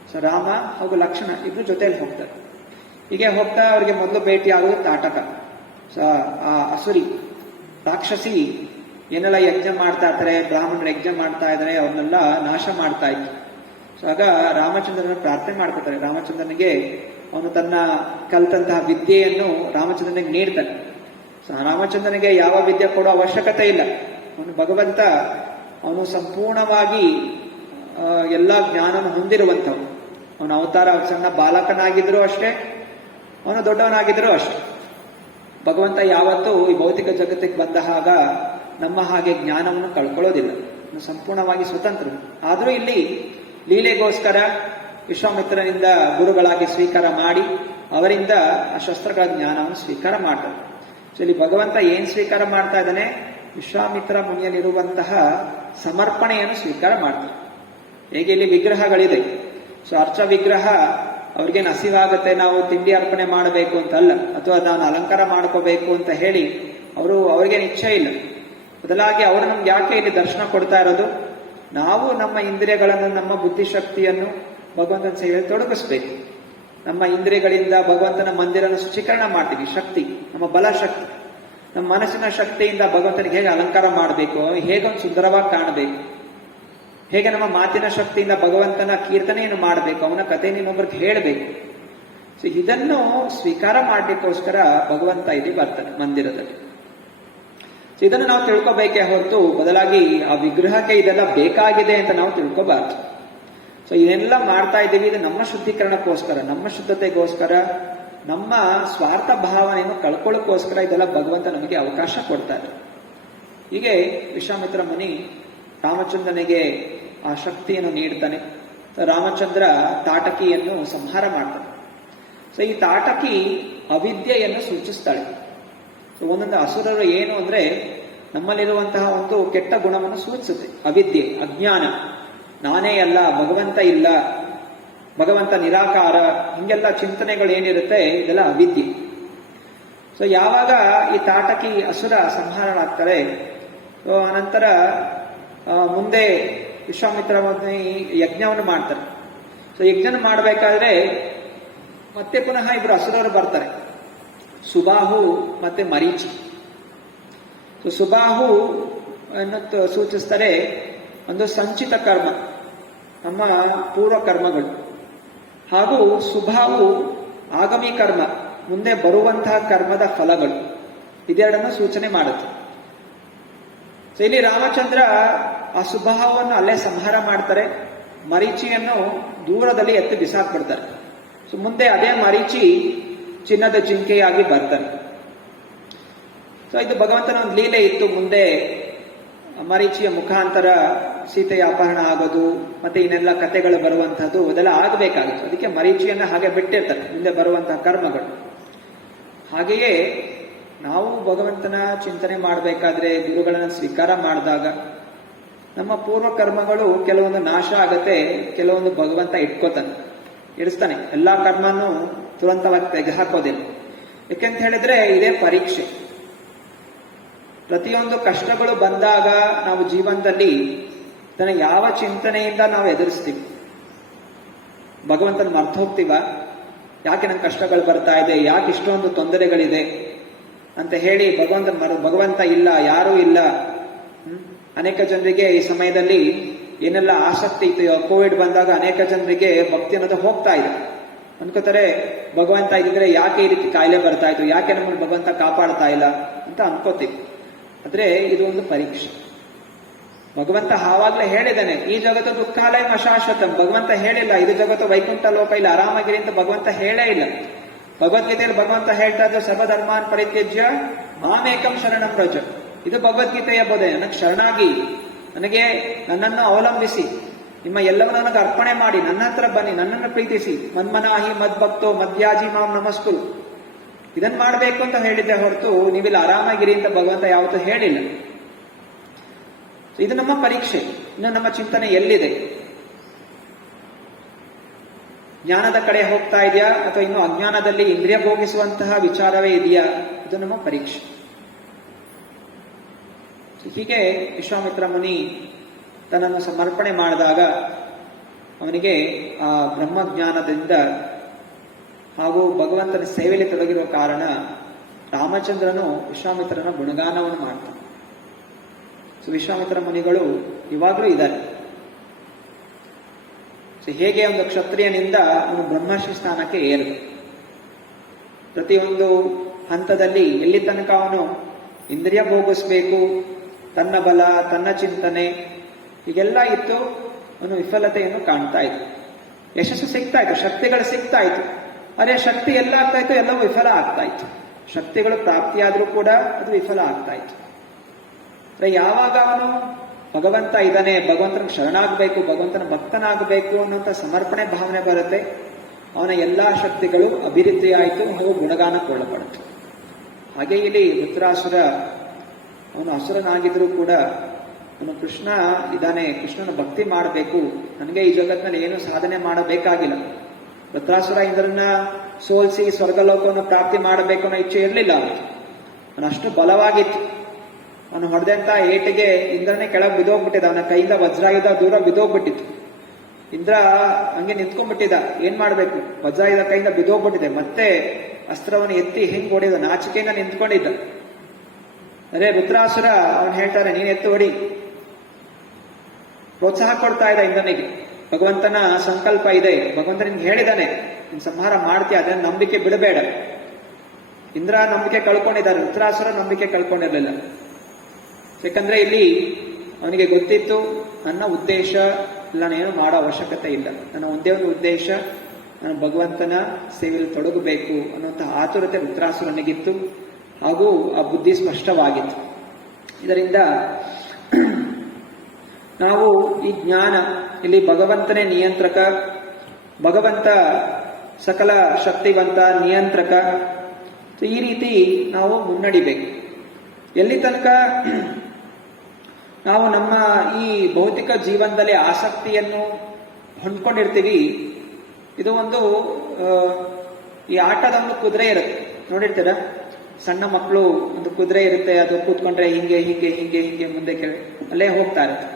ಸೊ ರಾಮ ಹಾಗೂ ಲಕ್ಷ್ಮಣ ಇಬ್ರು ಜೊತೆಯಲ್ಲಿ ಹೋಗ್ತಾರೆ. ಹೀಗೆ ಹೋಗ್ತಾ ಅವರಿಗೆ ಮೊದಲು ಭೇಟಿ ಆಗೋದು ತಾಟಕ. ಸೊ ಆ ಅಸುರಿ ರಾಕ್ಷಸಿ ಏನೆಲ್ಲ ಯಜ್ಞ ಮಾಡ್ತಾ ಇರ್ತಾರೆ, ಬ್ರಾಹ್ಮಣರು ಯಜ್ಞ ಮಾಡ್ತಾ ಇದ್ದಾರೆ, ಅವ್ರನ್ನೆಲ್ಲ ನಾಶ ಮಾಡ್ತಾ ಇತ್ತು. ಸೊ ಆಗ ರಾಮಚಂದ್ರನ ಪ್ರಾರ್ಥನೆ ಮಾಡ್ಕೊತಾರೆ. ರಾಮಚಂದ್ರನಿಗೆ ಅವನು ತನ್ನ ಕಲ್ತಂತಹ ವಿದ್ಯೆಯನ್ನು ರಾಮಚಂದ್ರನಿಗೆ ನೀಡ್ತಾನೆ. ಸೊ ರಾಮಚಂದ್ರನಿಗೆ ಯಾವ ವಿದ್ಯೆ ಕೊಡೋ ಅವಶ್ಯಕತೆ ಇಲ್ಲ. ಅವನು ಭಗವಂತ, ಅವನು ಸಂಪೂರ್ಣವಾಗಿ ಎಲ್ಲ ಜ್ಞಾನವನ್ನು ಹೊಂದಿರುವಂಥವನು. ಅವನ ಅವತಾರ ಸಣ್ಣ ಬಾಲಕನಾಗಿದ್ರು ಅಷ್ಟೇ, ಅವನು ದೊಡ್ಡವನಾಗಿದ್ರು ಅಷ್ಟೇ. ಭಗವಂತ ಯಾವತ್ತೂ ಈ ಭೌತಿಕ ಜಗತ್ತಿಗೆ ಬಂದ ನಮ್ಮ ಹಾಗೆ ಜ್ಞಾನವನ್ನು ಕಳ್ಕೊಳ್ಳೋದಿಲ್ಲ. ಅವನು ಸಂಪೂರ್ಣವಾಗಿ ಸ್ವತಂತ್ರ. ಆದರೂ ಇಲ್ಲಿ ಲೀಲೆಗೋಸ್ಕರ ವಿಶ್ವಾಮಿತ್ರನಿಂದ ಗುರುಗಳಾಗಿ ಸ್ವೀಕಾರ ಮಾಡಿ ಅವರಿಂದ ಆ ಶಸ್ತ್ರಗಳ ಜ್ಞಾನವನ್ನು ಸ್ವೀಕಾರ ಮಾಡ್ತಾರೆ. ಸೊ ಇಲ್ಲಿ ಭಗವಂತ ಏನ್ ಸ್ವೀಕಾರ ಮಾಡ್ತಾ ಇದ್ದಾನೆ, ವಿಶ್ವಾಮಿತ್ರ ಮುನಿಯಲ್ಲಿರುವಂತಹ ಸಮರ್ಪಣೆಯನ್ನು ಸ್ವೀಕಾರ ಮಾಡ್ತಾರೆ. ಹೇಗೆ ಇಲ್ಲಿ ವಿಗ್ರಹಗಳಿದೆ, ಸೊ ಅರ್ಚ ವಿಗ್ರಹ ಅವ್ರಿಗೇನು ಹಸಿವಾಗತ್ತೆ, ನಾವು ತಿಂಡಿ ಅರ್ಪಣೆ ಮಾಡಬೇಕು ಅಂತ ಅಲ್ಲ, ಅಥವಾ ನಾನು ಅಲಂಕಾರ ಮಾಡ್ಕೋಬೇಕು ಅಂತ ಹೇಳಿ ಅವ್ರಿಗೇನು ಇಚ್ಛೆ ಇಲ್ಲ. ಬದಲಾಗಿ ಅವರು ನಮ್ಗೆ ಯಾಕೆ ಇಲ್ಲಿ ದರ್ಶನ ಕೊಡ್ತಾ ಇರೋದು, ನಾವು ನಮ್ಮ ಇಂದ್ರಿಯಗಳನ್ನು, ನಮ್ಮ ಬುದ್ಧಿಶಕ್ತಿಯನ್ನು ಭಗವಂತನ ಸೇವೆಯಲ್ಲಿ ತೊಡಗಿಸ್ಬೇಕು. ನಮ್ಮ ಇಂದ್ರಿಯಗಳಿಂದ ಭಗವಂತನ ಮಂದಿರನ ಶುಚೀಕರಣ ಮಾಡ್ತೀವಿ. ಶಕ್ತಿ, ನಮ್ಮ ಬಲ ಶಕ್ತಿ, ನಮ್ಮ ಮನಸ್ಸಿನ ಶಕ್ತಿಯಿಂದ ಭಗವಂತನಿಗೆ ಹೇಗೆ ಅಲಂಕಾರ ಮಾಡಬೇಕು, ಹೇಗೊಂದು ಸುಂದರವಾಗಿ ಕಾಣಬೇಕು, ಹೇಗೆ ನಮ್ಮ ಮಾತಿನ ಶಕ್ತಿಯಿಂದ ಭಗವಂತನ ಕೀರ್ತನೆಯನ್ನು ಮಾಡಬೇಕು, ಅವನ ಕಥೆಯನ್ನು ಇನ್ನೊಬ್ಬರಿಗೆ ಹೇಳಬೇಕು. ಸೊ ಇದನ್ನು ಸ್ವೀಕಾರ ಮಾಡಲಿಕ್ಕೋಸ್ಕರ ಭಗವಂತ ಇಲ್ಲಿ ಬರ್ತಾನೆ ಮಂದಿರದಲ್ಲಿ. ಸೊ ಇದನ್ನು ನಾವು ತಿಳ್ಕೊಬೇಕೇ ಹೊರತು ಬದಲಾಗಿ ಆ ವಿಗ್ರಹಕ್ಕೆ ಇದೆಲ್ಲ ಬೇಕಾಗಿದೆ ಅಂತ ನಾವು ತಿಳ್ಕೊಬಾರ್ದು. ಸೊ ಇದೆಲ್ಲ ಮಾಡ್ತಾ ಇದ್ದೀವಿ, ಇದು ನಮ್ಮ ಶುದ್ಧೀಕರಣಕ್ಕೋಸ್ಕರ, ನಮ್ಮ ಶುದ್ಧತೆಗೋಸ್ಕರ, ನಮ್ಮ ಸ್ವಾರ್ಥ ಭಾವನೆಯನ್ನು ಕಳ್ಕೊಳ್ಳೋಕ್ಕೋಸ್ಕರ ಇದೆಲ್ಲ ಭಗವಂತ ನಮಗೆ ಅವಕಾಶ ಕೊಡ್ತಾರೆ. ಹೀಗೆ ವಿಶ್ವಾಮಿತ್ರ ಮುನಿ ರಾಮಚಂದ್ರನಿಗೆ ಆ ಶಕ್ತಿಯನ್ನು ನೀಡ್ತಾನೆ. ರಾಮಚಂದ್ರ ತಾಟಕಿಯನ್ನು ಸಂಹಾರ ಮಾಡ್ತಾನೆ. ಸೊ ಈ ತಾಟಕಿ ಅವಿದ್ಯೆಯನ್ನು ಸೂಚಿಸ್ತಾಳೆ. ಸೊ ಒಂದೊಂದು ಅಸುರರು ಏನು ಅಂದ್ರೆ ನಮ್ಮಲ್ಲಿರುವಂತಹ ಒಂದು ಕೆಟ್ಟ ಗುಣವನ್ನು ಸೂಚಿಸುತ್ತೆ. ಅವಿದ್ಯೆ, ಅಜ್ಞಾನ, ನಾನೇ ಅಲ್ಲ, ಭಗವಂತ ಇಲ್ಲ, ಭಗವಂತ ನಿರಾಕಾರ, ಹಿಂಗೆಲ್ಲ ಚಿಂತನೆಗಳು ಏನಿರುತ್ತೆ ಇದೆಲ್ಲ ಅವಿದ್ಯೆ. ಸೊ ಯಾವಾಗ ಈ ತಾಟಕಿ ಅಸುರ ಸಂಹಾರಗಳಾಗ್ತಾರೆ, ಸೊ ಅನಂತರ ಮುಂದೆ ವಿಶ್ವಾಮಿತ್ರ ಯಜ್ಞವನ್ನು ಮಾಡ್ತಾರೆ. ಸೊ ಯಜ್ಞ ಮಾಡಬೇಕಾದ್ರೆ ಮತ್ತೆ ಪುನಃ ಇಬ್ರು ಅಸುರರು ಬರ್ತಾರೆ, ಸುಬಾಹು ಮತ್ತೆ ಮರೀಚಿ. ಸೊ ಸುಬಾಹು ಅನ್ನು ಸೂಚಿಸ್ತಾರೆ ಒಂದು ಸಂಚಿತ ಕರ್ಮ, ನಮ್ಮ ಪೂರ್ವ ಕರ್ಮಗಳು, ಹಾಗೂ ಸುಬಾಹು ಆಗಮಿ ಕರ್ಮ, ಮುಂದೆ ಬರುವಂತಹ ಕರ್ಮದ ಫಲಗಳು, ಇದೆರಡನ್ನು ಸೂಚನೆ ಮಾಡುತ್ತೆ. ಸೊ ಇಲ್ಲಿ ರಾಮಚಂದ್ರ ಆ ಸುಬಾಹವನ್ನು ಅಲ್ಲೇ ಸಂಹಾರ ಮಾಡ್ತಾರೆ, ಮರೀಚಿಯನ್ನು ದೂರದಲ್ಲಿ ಎತ್ತಿ ಬಿಸಾಕ್ಬಿಡ್ತಾರೆ. ಸೊ ಮುಂದೆ ಅದೇ ಮರೀಚಿ ಚಿನ್ನದ ಜಿಂಕೆಯಾಗಿ ಬರ್ತಾರೆ. ಸೊ ಇದು ಭಗವಂತನ ಒಂದು ಲೀಲೆ ಇತ್ತು. ಮುಂದೆ ಮರೀಚಿಯ ಮುಖಾಂತರ ಸೀತೆಯ ಅಪಹರಣ ಆಗೋದು, ಮತ್ತೆ ಇನ್ನೆಲ್ಲ ಕಥೆಗಳು ಬರುವಂತಹದ್ದು ಅದೆಲ್ಲ ಆಗಬೇಕಾಗಿತ್ತು. ಅದಕ್ಕೆ ಮರೀಚಿಯನ್ನ ಹಾಗೆ ಬಿಟ್ಟಿರ್ತಾರೆ, ಮುಂದೆ ಬರುವಂತಹ ಕರ್ಮಗಳು. ಹಾಗೆಯೇ ನಾವು ಭಗವಂತನ ಚಿಂತನೆ ಮಾಡಬೇಕಾದ್ರೆ, ಗುರುಗಳನ್ನು ಸ್ವೀಕಾರ ಮಾಡಿದಾಗ ನಮ್ಮ ಪೂರ್ವ ಕರ್ಮಗಳು ಕೆಲವೊಂದು ನಾಶ ಆಗತ್ತೆ, ಕೆಲವೊಂದು ಭಗವಂತ ಇಡಿಸ್ತಾನೆ. ಎಲ್ಲಾ ಕರ್ಮನೂ ತುರಂತವಾಗಿ ತೆಗೆದುಹಾಕೋದಿಲ್ಲ. ಯಾಕೆಂತ ಹೇಳಿದ್ರೆ ಇದೇ ಪರೀಕ್ಷೆ. ಪ್ರತಿಯೊಂದು ಕಷ್ಟಗಳು ಬಂದಾಗ ನಾವು ಜೀವನದಲ್ಲಿ ಅದನ್ನ ಯಾವ ಚಿಂತನೆಯಿಂದ ನಾವು ಎದುರಿಸ್ತೀವಿ, ಭಗವಂತನ ಮರ್ತು ಹೋಗ್ತೀವ, ಯಾಕೆ ನಂಗೆ ಕಷ್ಟಗಳು ಬರ್ತಾ ಇದೆ, ಯಾಕೆ ಇಷ್ಟೊಂದು ತೊಂದರೆಗಳಿದೆ ಅಂತ ಹೇಳಿ ಭಗವಂತ ಇಲ್ಲ, ಯಾರೂ ಇಲ್ಲ. ಅನೇಕ ಜನರಿಗೆ ಈ ಸಮಯದಲ್ಲಿ ಏನೆಲ್ಲ ಆಸಕ್ತಿ ಇತ್ತು, ಕೋವಿಡ್ ಬಂದಾಗ ಅನೇಕ ಜನರಿಗೆ ಭಕ್ತಿ ಅನ್ನೋದು ಹೋಗ್ತಾ ಇದೆ. ಅನ್ಕೋತಾರೆ ಭಗವಂತ ಇದ್ರೆ ಯಾಕೆ ಈ ರೀತಿ ಕಾಯಿಲೆ ಬರ್ತಾ ಇತ್ತು, ಯಾಕೆ ನಮ್ಮನ್ನು ಭಗವಂತ ಕಾಪಾಡ್ತಾ ಇಲ್ಲ ಅಂತ ಅನ್ಕೋತೀವಿ. ಆದ್ರೆ ಇದು ಒಂದು ಪರೀಕ್ಷೆ. ಭಗವಂತ ಆವಾಗ್ಲೇ ಹೇಳಿದ್ದಾನೆ, ಈ ಜಗತ್ತು ದುಃಖಾಲಯ ಅಶಾಶ್ವತಂ. ಭಗವಂತ ಹೇಳಿಲ್ಲ ಇದು ಜಗತ್ತು ವೈಕುಂಠ ಲೋಕ, ಇಲ್ಲ ಆರಾಮಾಗಿರಿ ಅಂತ ಭಗವಂತ ಹೇಳೇ ಇಲ್ಲ. ಭಗವದ್ಗೀತೆಯಲ್ಲಿ ಭಗವಂತ ಹೇಳ್ತಾ ಇದ್ದು ಸರ್ವಧರ್ಮಾನ್ ಪರಿತ್ಯಜ್ಯ ಮಾಮೇಕಂ ಶರಣಂ ವ್ರಜ. ಇದು ಭಗವದ್ಗೀತೆಯ ಬೋಧನೆ. ನನಗೆ ಶರಣಾಗಿ, ನನಗೆ ನನ್ನನ್ನು ಅವಲಂಬಿಸಿ, ನಿಮ್ಮ ಎಲ್ಲವೂ ನನಗೆ ಅರ್ಪಣೆ ಮಾಡಿ, ನನ್ನ ಹತ್ರ ಬನ್ನಿ, ನನ್ನನ್ನು ಪ್ರೀತಿಸಿ, ಮನ್ಮನಾಹಿ ಮದ್ಭಕ್ತೋ ಮಧ್ಯಾಜಿ ಮಾಂ ನಮಸ್ಕುರು. ಇದನ್ ಮಾಡಬೇಕು ಅಂತ ಹೇಳಿದ್ದೆ ಹೊರತು ನೀವಿಲ್ಲಿ ಆರಾಮಾಗಿರಿ ಅಂತ ಭಗವಂತ ಯಾವತ್ತೂ ಹೇಳಿಲ್ಲ. ಇದು ನಮ್ಮ ಪರೀಕ್ಷೆ. ಇನ್ನು ನಮ್ಮ ಚಿಂತನೆ ಎಲ್ಲಿದೆ? ಜ್ಞಾನದ ಕಡೆ ಹೋಗ್ತಾ ಇದೆಯಾ ಅಥವಾ ಇನ್ನು ಅಜ್ಞಾನದಲ್ಲಿ ಇಂದ್ರಿಯ ಭೋಗಿಸುವಂತಹ ವಿಚಾರವೇ ಇದೆಯಾ? ಇದು ನಮ್ಮ ಪರೀಕ್ಷೆ. ಹೀಗೆ ವಿಶ್ವಾಮಿತ್ರ ಮುನಿ ತನ್ನನ್ನು ಸಮರ್ಪಣೆ ಮಾಡಿದಾಗ ಅವನಿಗೆ ಆ ಬ್ರಹ್ಮಜ್ಞಾನದಿಂದ ಹಾಗೂ ಭಗವಂತನ ಸೇವೆಯಲ್ಲಿ ತೊಡಗಿರುವ ಕಾರಣ ರಾಮಚಂದ್ರನು ವಿಶ್ವಾಮಿತ್ರನ ಗುಣಗಾನವನ್ನು ಮಾಡ್ತಾನೆ. ವಿಶ್ವಾಮಿತ್ರ ಮುನಿಗಳು ಇವಾಗಲೂ ಇದ್ದಾರೆ. ಹೇಗೆ ಒಂದು ಕ್ಷತ್ರಿಯನಿಂದ ಅವನು ಬ್ರಹ್ಮರ್ಷಿ ಸ್ಥಾನಕ್ಕೆ ಏರಿದ, ಪ್ರತಿಯೊಂದು ಹಂತದಲ್ಲಿ ಎಲ್ಲಿ ತನಕ ಅವನು ಇಂದ್ರಿಯ ಭೋಗಿಸ್ಬೇಕು, ತನ್ನ ಬಲ, ತನ್ನ ಚಿಂತನೆ ಹೀಗೆಲ್ಲ ಇತ್ತು, ಅವನು ವಿಫಲತೆಯನ್ನು ಕಾಣ್ತಾ ಇತ್ತು. ಯಶಸ್ಸು ಸಿಗ್ತಾ ಇತ್ತು, ಶಕ್ತಿಗಳು ಸಿಗ್ತಾ ಇತ್ತು, ಅದೇ ಶಕ್ತಿ ಎಲ್ಲ ಆಗ್ತಾ ಇತ್ತು, ಎಲ್ಲವೂ ವಿಫಲ ಆಗ್ತಾ ಇತ್ತು. ಶಕ್ತಿಗಳು ಪ್ರಾಪ್ತಿಯಾದ್ರೂ ಕೂಡ ಅದು ವಿಫಲ ಆಗ್ತಾ ಇತ್ತು. ಯಾವಾಗ ಅವನು ಭಗವಂತ ಇದ್ದಾನೆ, ಭಗವಂತನ ಶರಣಾಗಬೇಕು, ಭಗವಂತನ ಭಕ್ತನಾಗಬೇಕು ಅನ್ನುವಂಥ ಸಮರ್ಪಣೆ ಭಾವನೆ ಬರುತ್ತೆ, ಅವನ ಎಲ್ಲಾ ಶಕ್ತಿಗಳು ಅಭಿವೃದ್ಧಿಯಾಯಿತು ಹಾಗೂ ಗುಣಗಾನಕ್ಕೊಳಪಡುತ್ತೆ. ಹಾಗೆ ಇಲ್ಲಿ ವೃತ್ರಾಸುರ ಅವನು ಅಸುರನಾಗಿದ್ರೂ ಕೂಡ ಅವನು ಕೃಷ್ಣ ಇದ್ದಾನೆ, ಕೃಷ್ಣನ ಭಕ್ತಿ ಮಾಡಬೇಕು, ನನಗೆ ಈ ಜಗತ್ತಿನಲ್ಲಿ ಏನು ಸಾಧನೆ ಮಾಡಬೇಕಾಗಿಲ್ಲ. ವೃತ್ರಾಸುರ ಇಂದ್ರನ ಸೋಲಿಸಿ ಸ್ವರ್ಗಲೋಕವನ್ನು ಪ್ರಾಪ್ತಿ ಮಾಡಬೇಕು ಅನ್ನೋ ಇಚ್ಛೆ ಇರಲಿಲ್ಲ ಅವನು ಅಷ್ಟು ಬಲವಾಗಿತ್ತು. ಅವನು ಹೊಡೆದಂತ ಏಟಿಗೆ ಇಂದ್ರನೇ ಕೆಳಗೆ ಬಿದ್ದೋಗ್ಬಿಟ್ಟಿದ್ದ, ಅವನ ಕೈಯಿಂದ ವಜ್ರಾಯುಧ ದೂರ ಬಿದ್ದೋಗ್ಬಿಟ್ಟಿತ್ತು. ಇಂದ್ರ ಹಂಗೆ ನಿಂತ್ಕೊಂಡ್ಬಿಟ್ಟಿದ್ದ, ಏನ್ ಮಾಡ್ಬೇಕು, ವಜ್ರಾಯುಧ ಕೈಯಿಂದ ಬಿದ್ದೋಗ್ಬಿಟ್ಟಿದೆ. ಮತ್ತೆ ಅಸ್ತ್ರವನ್ನು ಎತ್ತಿ ಹಿಂಗ್ ಹೊಡಿದ, ನಾಚಿಕೆಯಿಂದ ನಿಂತ್ಕೊಂಡಿದ್ದ. ಅದೇ ವೃತ್ರಾಸುರ ಅವನು ಹೇಳ್ತಾನೆ, ನೀನ್ ಎತ್ತು ಹೊಡಿ, ಪ್ರೋತ್ಸಾಹ ಕೊಡ್ತಾ ಇದ್ದ ಇಂದ್ರನಿಗೆ. ಭಗವಂತನ ಸಂಕಲ್ಪ ಇದೆ, ಭಗವಂತ ನಿನ್ಗೆ ಹೇಳಿದಾನೆ ನೀನ್ ಸಂಹಾರ ಮಾಡ್ತೀಯ, ಅದನ್ನ ನಂಬಿಕೆ ಬಿಡಬೇಡ. ಇಂದ್ರ ನಂಬಿಕೆ ಕಳ್ಕೊಂಡಿದ್ದಾರೆ, ವೃತ್ರಾಸುರ ನಂಬಿಕೆ ಕಳ್ಕೊಂಡಿರ್ಲಿಲ್ಲ. ಯಾಕಂದ್ರೆ ಇಲ್ಲಿ ಅವನಿಗೆ ಗೊತ್ತಿತ್ತು, ನನ್ನ ಉದ್ದೇಶ ನಾನೇನು ಮಾಡೋ ಅವಶ್ಯಕತೆ ಇಲ್ಲ, ನನ್ನ ಒಂದೇ ಒಂದು ಉದ್ದೇಶ, ನಾನು ಭಗವಂತನ ಸೇವೆಯಲ್ಲಿ ತೊಡಗಬೇಕು ಅನ್ನುವಂಥ ಆತುರತೆ ವೃತ್ರಾಸುರನಿಗಿತ್ತು, ಹಾಗೂ ಆ ಬುದ್ಧಿ ಸ್ಪಷ್ಟವಾಗಿತ್ತು. ಇದರಿಂದ ನಾವು ಈ ಜ್ಞಾನ, ಇಲ್ಲಿ ಭಗವಂತನೇ ನಿಯಂತ್ರಕ, ಭಗವಂತ ಸಕಲ ಶಕ್ತಿವಂತ ನಿಯಂತ್ರಕ, ಈ ರೀತಿ ನಾವು ಮುನ್ನಡಿಬೇಕು. ಎಲ್ಲಿ ತನಕ ನಾವು ನಮ್ಮ ಈ ಭೌತಿಕ ಜೀವನದಲ್ಲಿ ಆಸಕ್ತಿಯನ್ನು ಹೊಂದ್ಕೊಂಡಿರ್ತೀವಿ, ಇದು ಒಂದು ಈ ಆಟದ ಒಂದು ಕುದುರೆ ಇರುತ್ತೆ, ನೋಡಿರ್ತೀರ? ಸಣ್ಣ ಮಕ್ಕಳು ಒಂದು ಕುದುರೆ ಇರುತ್ತೆ, ಅದು ಕೂತ್ಕೊಂಡ್ರೆ ಹಿಂಗೆ ಹಿಂಗೆ ಹಿಂಗೆ ಹಿಂಗೆ ಮುಂದೆ ಅಲ್ಲೇ ಹೋಗ್ತಾ ಇರುತ್ತೆ.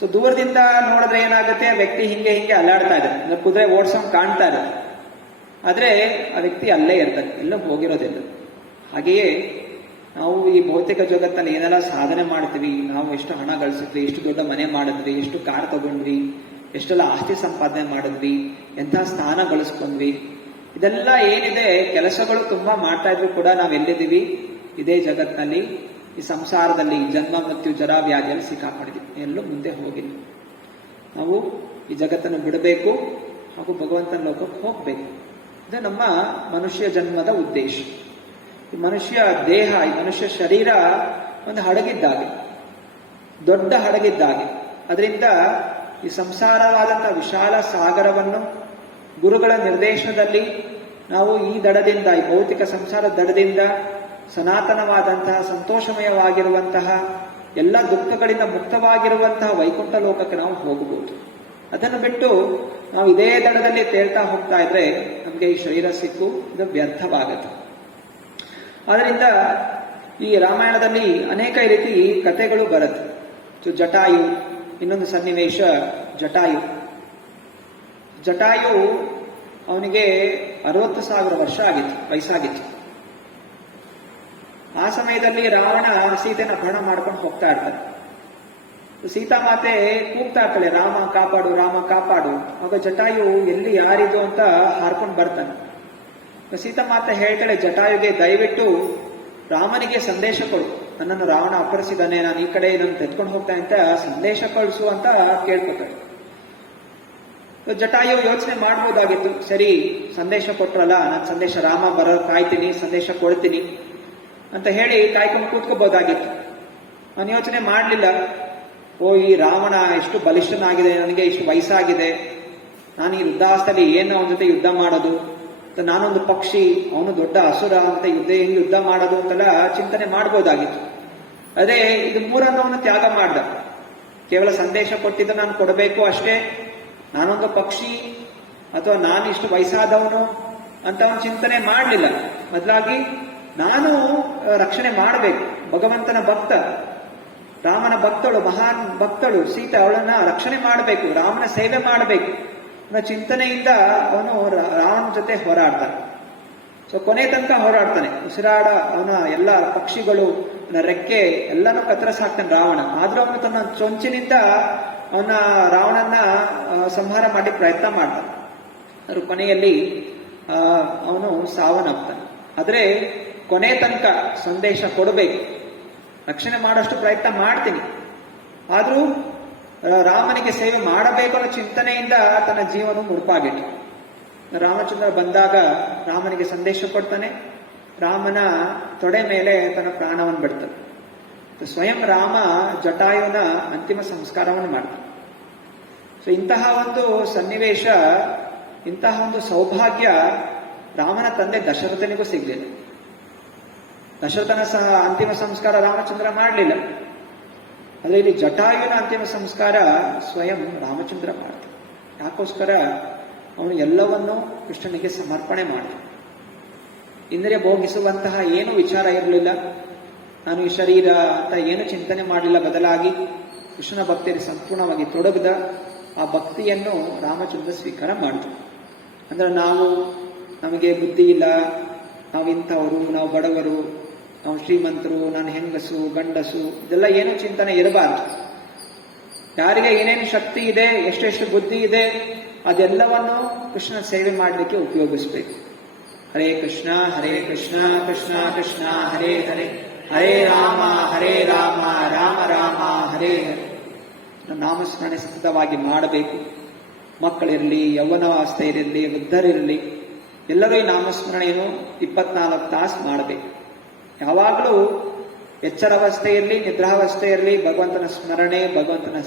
ಸೊ ದೂರದಿಂದ ನೋಡಿದ್ರೆ ಏನಾಗುತ್ತೆ, ಆ ವ್ಯಕ್ತಿ ಹಿಂಗೆ ಹಿಂಗೆ ಅಲ್ಲಾಡ್ತಾ ಇದೆ, ಅಂದ್ರೆ ಕುದುರೆ ಓಡಿಸೋಂಗ್ ಕಾಣ್ತಾ ಇರುತ್ತೆ, ಆದ್ರೆ ಆ ವ್ಯಕ್ತಿ ಅಲ್ಲೇ ಇರ್ತಾನೆ, ಎಲ್ಲೂ ಹೋಗಿರೋದಿಲ್ಲ. ಹಾಗೆಯೇ ನಾವು ಈ ಭೌತಿಕ ಜಗತ್ತಲ್ಲಿ ಏನೆಲ್ಲ ಸಾಧನೆ ಮಾಡ್ತೀವಿ, ನಾವು ಎಷ್ಟು ಹಣ ಗಳಿಸಿದ್ವಿ, ಎಷ್ಟು ದೊಡ್ಡ ಮನೆ ಮಾಡಿದ್ವಿ, ಎಷ್ಟು ಕಾರ್ ತಗೊಂಡ್ವಿ, ಎಷ್ಟೆಲ್ಲ ಆಸ್ತಿ ಸಂಪಾದನೆ ಮಾಡಿದ್ವಿ, ಎಂಥ ಸ್ಥಾನ ಗಳಿಸ್ಕೊಂಡ್ವಿ, ಇದೆಲ್ಲ ಏನಿದೆ ಕೆಲಸಗಳು ತುಂಬಾ ಮಾಡ್ತಾ ಇದ್ರು ಕೂಡ ನಾವೆಲ್ಲಿದ್ದೀವಿ, ಇದೇ ಜಗತ್ತಿನಲ್ಲಿ, ಈ ಸಂಸಾರದಲ್ಲಿ ಜನ್ಮ ಮೃತ್ಯು ಜರ ವ್ಯಾಧಿಯಲ್ಲಿ ಸಿಕ್ಕಾಕೊಂಡಿದ್ವಿ, ಎಲ್ಲೂ ಮುಂದೆ ಹೋಗಿಲ್ಲ. ನಾವು ಈ ಜಗತ್ತನ್ನು ಬಿಡಬೇಕು ಹಾಗೂ ಭಗವಂತನ ಲೋಕಕ್ಕೆ ಹೋಗ್ಬೇಕು. ಇದು ನಮ್ಮ ಮನುಷ್ಯ ಜನ್ಮದ ಉದ್ದೇಶ. ಈ ಮನುಷ್ಯ ದೇಹ, ಈ ಮನುಷ್ಯ ಶರೀರ ಒಂದು ಹಡಗಿದ್ದಾಗೆ, ದೊಡ್ಡ ಹಡಗಿದ್ದಾಗೆ. ಅದರಿಂದ ಈ ಸಂಸಾರವಾದಂತಹ ವಿಶಾಲ ಸಾಗರವನ್ನು ಗುರುಗಳ ನಿರ್ದೇಶನದಲ್ಲಿ ನಾವು ಈ ದಡದಿಂದ, ಈ ಭೌತಿಕ ಸಂಸಾರದ ದಡದಿಂದ ಸನಾತನವಾದಂತಹ ಸಂತೋಷಮಯವಾಗಿರುವಂತಹ ಎಲ್ಲ ದುಃಖಗಳಿಂದ ಮುಕ್ತವಾಗಿರುವಂತಹ ವೈಕುಂಠ ಲೋಕಕ್ಕೆ ನಾವು ಹೋಗಬಹುದು. ಅದನ್ನು ಬಿಟ್ಟು ನಾವು ಇದೇ ದಡದಲ್ಲಿ ತೇಳ್ತಾ ಹೋಗ್ತಾ ಇದ್ರೆ ನಮಗೆ ಈ ಶರೀರ ಸಿಕ್ಕು ಇದು ವ್ಯರ್ಥವಾಗುತ್ತೆ. ಆದ್ದರಿಂದ ಈ ರಾಮಾಯಣದಲ್ಲಿ ಅನೇಕ ರೀತಿ ಕಥೆಗಳು ಬರುತ್ತೆ. ಜಟಾಯು, ಇನ್ನೊಂದು ಸನ್ನಿವೇಶ ಜಟಾಯು. ಜಟಾಯು ಅವನಿಗೆ 60,000 ವರ್ಷ ಆಗಿತ್ತು, ವಯಸ್ಸಾಗಿತ್ತು. ಆ ಸಮಯದಲ್ಲಿ ರಾವಣ ಸೀತೆನ ಅಪಹರಣ ಮಾಡ್ಕೊಂಡು ಹೋಗ್ತಾ ಇರ್ತಾನೆ. ಸೀತಾಮಾತೆ ಕೂಗ್ತಾ ಇರ್ತಾಳೆ, ರಾಮ ಕಾಪಾಡು, ರಾಮ ಕಾಪಾಡು. ಆಗ ಜಟಾಯು ಎಲ್ಲಿ ಯಾರಿದು ಅಂತ ಹಾರ್ಕೊಂಡು ಬರ್ತಾನೆ. ಸೀತಾಮಾತೆ ಹೇಳ್ತಾಳೆ ಜಟಾಯುಗೆ, ದಯವಿಟ್ಟು ರಾಮನಿಗೆ ಸಂದೇಶ ಕೊಡು, ನನ್ನನ್ನು ರಾವಣ ಅಪಹರಿಸಿದಾನೆ, ನಾನು ಈ ಕಡೆ ಇದನ್ನು ತೆತ್ಕೊಂಡು ಹೋಗ್ತಾನೆ ಅಂತ ಸಂದೇಶ ಕಳಿಸು ಅಂತ ಕೇಳ್ಕೊತಾಳೆ. ಜಟಾಯು ಯೋಚನೆ ಮಾಡ್ಬೋದಾಗಿತ್ತು, ಸರಿ ಸಂದೇಶ ಕೊಟ್ರಲ್ಲ, ನಾನು ಸಂದೇಶ ರಾಮ ಬರೋ ಕಾಯ್ತೀನಿ, ಸಂದೇಶ ಕೊಡ್ತೀನಿ ಅಂತ ಹೇಳಿ ಕಾಯ್ಕೊಂಡು ಕೂತ್ಕೋಬಹುದಾಗಿತ್ತು. ನಾನು ಯೋಚನೆ ಮಾಡಲಿಲ್ಲ, ಓ ಈ ರಾವಣ ಎಷ್ಟು ಬಲಿಷ್ಠನಾಗಿದೆ, ನನಗೆ ಇಷ್ಟು ವಯಸ್ಸಾಗಿದೆ, ನಾನು ಈ ವೃದ್ಧಾವಸ್ಥೆಯಲ್ಲಿ ಏನು ಅವನ ಜೊತೆ ಯುದ್ಧ ಮಾಡೋದು, ನಾನೊಂದು ಪಕ್ಷಿ, ಅವನು ದೊಡ್ಡ ಅಸುರ ಅಂತ ಹೆಂಗೆ ಯುದ್ಧ ಮಾಡೋದು ಅಂತೆಲ್ಲ ಚಿಂತನೆ ಮಾಡ್ಬೋದಾಗಿತ್ತು. ಅದೇ ಇದು ಮೂರನ್ನು ಅವನು ತ್ಯಾಗ ಮಾಡ್ದ. ಕೇವಲ ಸಂದೇಶ ಕೊಟ್ಟಿದ್ದು ನಾನು ಕೊಡಬೇಕು ಅಷ್ಟೇ, ನಾನೊಂದು ಪಕ್ಷಿ ಅಥವಾ ನಾನು ಇಷ್ಟು ವಯಸ್ಸಾದವನು ಅಂತ ಅವನು ಚಿಂತನೆ ಮಾಡಲಿಲ್ಲ. ಬದಲಾಗಿ ನಾನು ರಕ್ಷಣೆ ಮಾಡಬೇಕು, ಭಗವಂತನ ಭಕ್ತ, ರಾಮನ ಭಕ್ತಳು, ಮಹಾನ್ ಭಕ್ತಳು ಸೀತೆ, ಅವಳನ್ನ ರಕ್ಷಣೆ ಮಾಡಬೇಕು, ರಾಮನ ಸೇವೆ ಮಾಡಬೇಕು ಅನ್ನೋ ಚಿಂತನೆಯಿಂದ ಅವನು ರಾಮನ ಜೊತೆ ಹೋರಾಡ್ತಾನೆ. ಸೊ ಕೊನೆ ತನಕ ಹೋರಾಡ್ತಾನೆ. ಅವನ ಎಲ್ಲ ಪಕ್ಷಿಗಳು, ಅವನ ರೆಕ್ಕೆ ಎಲ್ಲನೂ ಕತ್ತರಿಸಾಕ್ತಾನೆ ರಾವಣ. ಆದ್ರೂ ಅವನು ತನ್ನ ಚೊಂಚಿನಿಂದ ಅವನ ರಾವಣನ ಸಂಹಾರ ಮಾಡಿ ಪ್ರಯತ್ನ ಮಾಡ್ತಾನೆ. ಅದ್ರ ಕೊನೆಯಲ್ಲಿ ಅವನು ಸಾವನ್ನಪ್ತಾನೆ. ಆದ್ರೆ ಕೊನೆ ತನಕ ಸಂದೇಶ ಕೊಡಬೇಕು, ರಕ್ಷಣೆ ಮಾಡೋಷ್ಟು ಪ್ರಯತ್ನ ಮಾಡ್ತೀನಿ, ಆದ್ರೂ ರಾಮನಿಗೆ ಸೇವೆ ಮಾಡಬೇಕು ಅನ್ನೋ ಚಿಂತನೆಯಿಂದ ತನ್ನ ಜೀವನ ಮುಡುಪಾಗಿಟ್ಟು ರಾಮಚಂದ್ರ ಬಂದಾಗ ರಾಮನಿಗೆ ಸಂದೇಶ ಕೊಡ್ತಾನೆ. ರಾಮನ ತೊಡೆ ಮೇಲೆ ತನ್ನ ಪ್ರಾಣವನ್ನು ಬಿಡ್ತಾನೆ. ಸ್ವಯಂ ರಾಮ ಜಟಾಯುನ ಅಂತಿಮ ಸಂಸ್ಕಾರವನ್ನು ಮಾಡ್ತಾನೆ. ಸೊ ಇಂತಹ ಒಂದು ಸನ್ನಿವೇಶ, ಇಂತಹ ಒಂದು ಸೌಭಾಗ್ಯ ರಾಮನ ತಂದೆ ದಶರಥನಿಗೂ ಸಿಗಲಿಲ್ಲ. ದಶರಥನ ಸಹ ಅಂತಿಮ ಸಂಸ್ಕಾರ ರಾಮಚಂದ್ರ ಮಾಡಲಿಲ್ಲ. ಆದರೆ ಇಲ್ಲಿ ಜಟಾಯುನ ಅಂತಿಮ ಸಂಸ್ಕಾರ ಸ್ವಯಂ ರಾಮಚಂದ್ರ ಮಾಡ್ತಾನೆ. ಯಾಕೋಸ್ಕರ ಅವನು ಎಲ್ಲವನ್ನೂ ಕೃಷ್ಣನಿಗೆ ಸಮರ್ಪಣೆ ಮಾಡ್ತಾನೆ. ಇಂದ್ರಿಯ ಭೋಗಿಸುವಂತಹ ಏನು ವಿಚಾರ ಇರಲಿಲ್ಲ, ನಾನು ಈ ಶರೀರ ಅಂತ ಏನು ಚಿಂತನೆ ಮಾಡಲಿಲ್ಲ. ಬದಲಾಗಿ ಕೃಷ್ಣನ ಭಕ್ತಿಯಲ್ಲಿ ಸಂಪೂರ್ಣವಾಗಿ ತೊಡಗಿದ ಆ ಭಕ್ತಿಯನ್ನು ರಾಮಚಂದ್ರ ಸ್ವೀಕಾರ ಮಾಡಿದ್ರು. ಅಂದ್ರೆ ನಮಗೆ ಬುದ್ಧಿ ಇಲ್ಲ, ನಾವಿಂಥವರು, ನಾವು ಬಡವರು, ನಾವು ಶ್ರೀಮಂತರು, ನಾನು ಹೆಂಗಸು ಗಂಡಸು, ಇದೆಲ್ಲ ಏನು ಚಿಂತನೆ ಇರಬಾರ್ದು. ಯಾರಿಗೆ ಏನೇನು ಶಕ್ತಿ ಇದೆ, ಎಷ್ಟೆಷ್ಟು ಬುದ್ಧಿ ಇದೆ, ಅದೆಲ್ಲವನ್ನು ಕೃಷ್ಣನ ಸೇವೆ ಮಾಡಲಿಕ್ಕೆ ಉಪಯೋಗಿಸ್ಬೇಕು. ಹರೇ ಕೃಷ್ಣ ಕೃಷ್ಣ ಕೃಷ್ಣ ಹರೇ ಹರೇ, ಹರೇ ರಾಮ ರಾಮ ರಾಮ ಹರೇ ಹರೇ. ನಾಮಸ್ಮರಣೆ ಸತತವಾಗಿ ಮಾಡಬೇಕು. ಮಕ್ಕಳಿರಲಿ, ಯೌವನಾವಸ್ಥೆಯಿರಲಿ, ವೃದ್ಧರಿರಲಿ, ಎಲ್ಲರೂ ಈ ನಾಮಸ್ಮರಣೆಯನ್ನು 24 ತಾಸು ಮಾಡಬೇಕು. ಯಾವಾಗಲೂ ಎಚ್ಚರಾವಸ್ಥೆಯಲ್ಲಿ, ನಿದ್ರಾವಸ್ಥೆಯಲ್ಲಿ ಭಗವಂತನ ಸ್ಮರಣೆ, ಭಗವಂತನ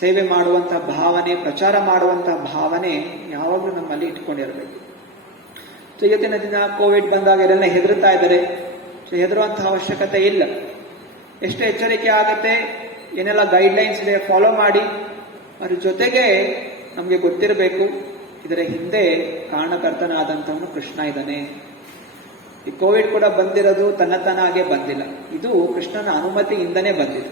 ಸೇವೆ ಮಾಡುವಂತಹ ಭಾವನೆ, ಪ್ರಚಾರ ಮಾಡುವಂತಹ ಭಾವನೆ ಯಾವಾಗಲೂ ನಮ್ಮಲ್ಲಿ ಇಟ್ಕೊಂಡಿರಬೇಕು. ಸೊ ಇವತ್ತಿನ ದಿನ ಕೋವಿಡ್ ಬಂದಾಗ ಎಲ್ಲ ಹೆದರ್ತಾ ಇದ್ದಾರೆ. ಸೊ ಹೆದರುವಂತಹ ಅವಶ್ಯಕತೆ ಇಲ್ಲ. ಎಷ್ಟು ಎಚ್ಚರಿಕೆ ಆಗುತ್ತೆ, ಏನೆಲ್ಲ ಗೈಡ್ಲೈನ್ಸ್ ಇದೆ ಫಾಲೋ ಮಾಡಿ. ಅದ್ರ ಜೊತೆಗೆ ನಮಗೆ ಗೊತ್ತಿರಬೇಕು, ಇದರ ಹಿಂದೆ ಕಾರಣಕರ್ತನಾದಂಥವನು ಕೃಷ್ಣ ಇದ್ದಾನೆ. ಈ ಕೋವಿಡ್ ಕೂಡ ಬಂದಿರೋದು ತನ್ನತನಾಗೆ ಬಂದಿಲ್ಲ, ಇದು ಕೃಷ್ಣನ ಅನುಮತಿಯಿಂದನೇ ಬಂದಿದೆ.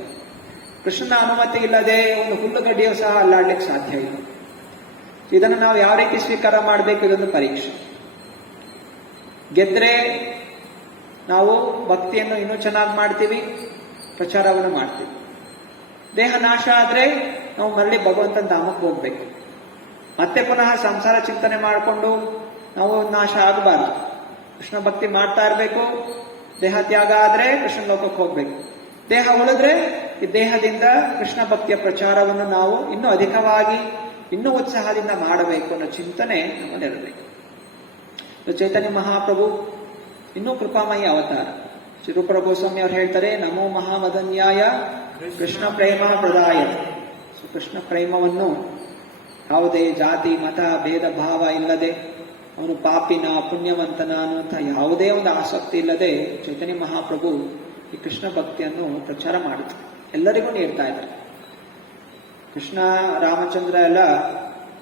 ಕೃಷ್ಣನ ಅನುಮತಿ ಇಲ್ಲದೆ ಒಂದು ಹುಲ್ಲುಗಡ್ಡೆಯೂ ಸಹ ಅಲ್ಲಾಡ್ಲಿಕ್ಕೆ ಸಾಧ್ಯ ಇಲ್ಲ. ಇದನ್ನು ನಾವು ಯಾವ ರೀತಿ ಸ್ವೀಕಾರ ಮಾಡಬೇಕು, ಇದೊಂದು ಪರೀಕ್ಷೆ. ಗೆದ್ರೆ ನಾವು ಭಕ್ತಿಯನ್ನು ಇನ್ನೂ ಚೆನ್ನಾಗಿ ಮಾಡ್ತೀವಿ, ಪ್ರಚಾರವನ್ನು ಮಾಡ್ತೀವಿ. ದೇಹ ನಾಶ ಆದ್ರೆ ನಾವು ಮರಳಿ ಭಗವಂತನ ಧಾಮಕ್ಕೆ ಹೋಗ್ಬೇಕು. ಮತ್ತೆ ಪುನಃ ಸಂಸಾರ ಚಿಂತನೆ ಮಾಡಿಕೊಂಡು ನಾವು ನಾಶ ಆಗಬಾರ್ದು. ಕೃಷ್ಣ ಭಕ್ತಿ ಮಾಡ್ತಾ ಇರಬೇಕು. ದೇಹ ತ್ಯಾಗ ಆದ್ರೆ ಕೃಷ್ಣ ಲೋಕಕ್ಕೆ ಹೋಗ್ಬೇಕು. ದೇಹ ಉಳಿದ್ರೆ ಈ ದೇಹದಿಂದ ಕೃಷ್ಣ ಭಕ್ತಿಯ ಪ್ರಚಾರವನ್ನು ನಾವು ಇನ್ನೂ ಅಧಿಕವಾಗಿ, ಇನ್ನೂ ಉತ್ಸಾಹದಿಂದ ಮಾಡಬೇಕು ಅನ್ನೋ ಚಿಂತನೆ ನಮ್ಮಲ್ಲಿರಬೇಕು. ಚೈತನ್ಯ ಮಹಾಪ್ರಭು ಇನ್ನೂ ಕೃಪಾಮಯಿ ಅವತಾರ. ರೂಪರ ಗೋಸ್ವಾಮಿ ಅವರು ಹೇಳ್ತಾರೆ, ನಮೋ ಮಹಾಮದನ್ಯಾಯ ಕೃಷ್ಣ ಪ್ರೇಮ ಪ್ರದಾಯ. ಕೃಷ್ಣ ಪ್ರೇಮವನ್ನು ಯಾವುದೇ ಜಾತಿ ಮತ ಭೇದ ಭಾವ ಇಲ್ಲದೆ, ಅವನು ಪಾಪಿನ ಪುಣ್ಯವಂತನ ಅನ್ನುವಂಥ ಯಾವುದೇ ಒಂದು ಆಸಕ್ತಿ ಇಲ್ಲದೆ ಚೈತನ್ಯ ಮಹಾಪ್ರಭು ಈ ಕೃಷ್ಣ ಭಕ್ತಿಯನ್ನು ಪ್ರಚಾರ ಮಾಡುತ್ತೆ, ಎಲ್ಲರಿಗೂ ನೀಡ್ತಾ ಇದ್ದಾರೆ. ಕೃಷ್ಣ ರಾಮಚಂದ್ರ ಎಲ್ಲ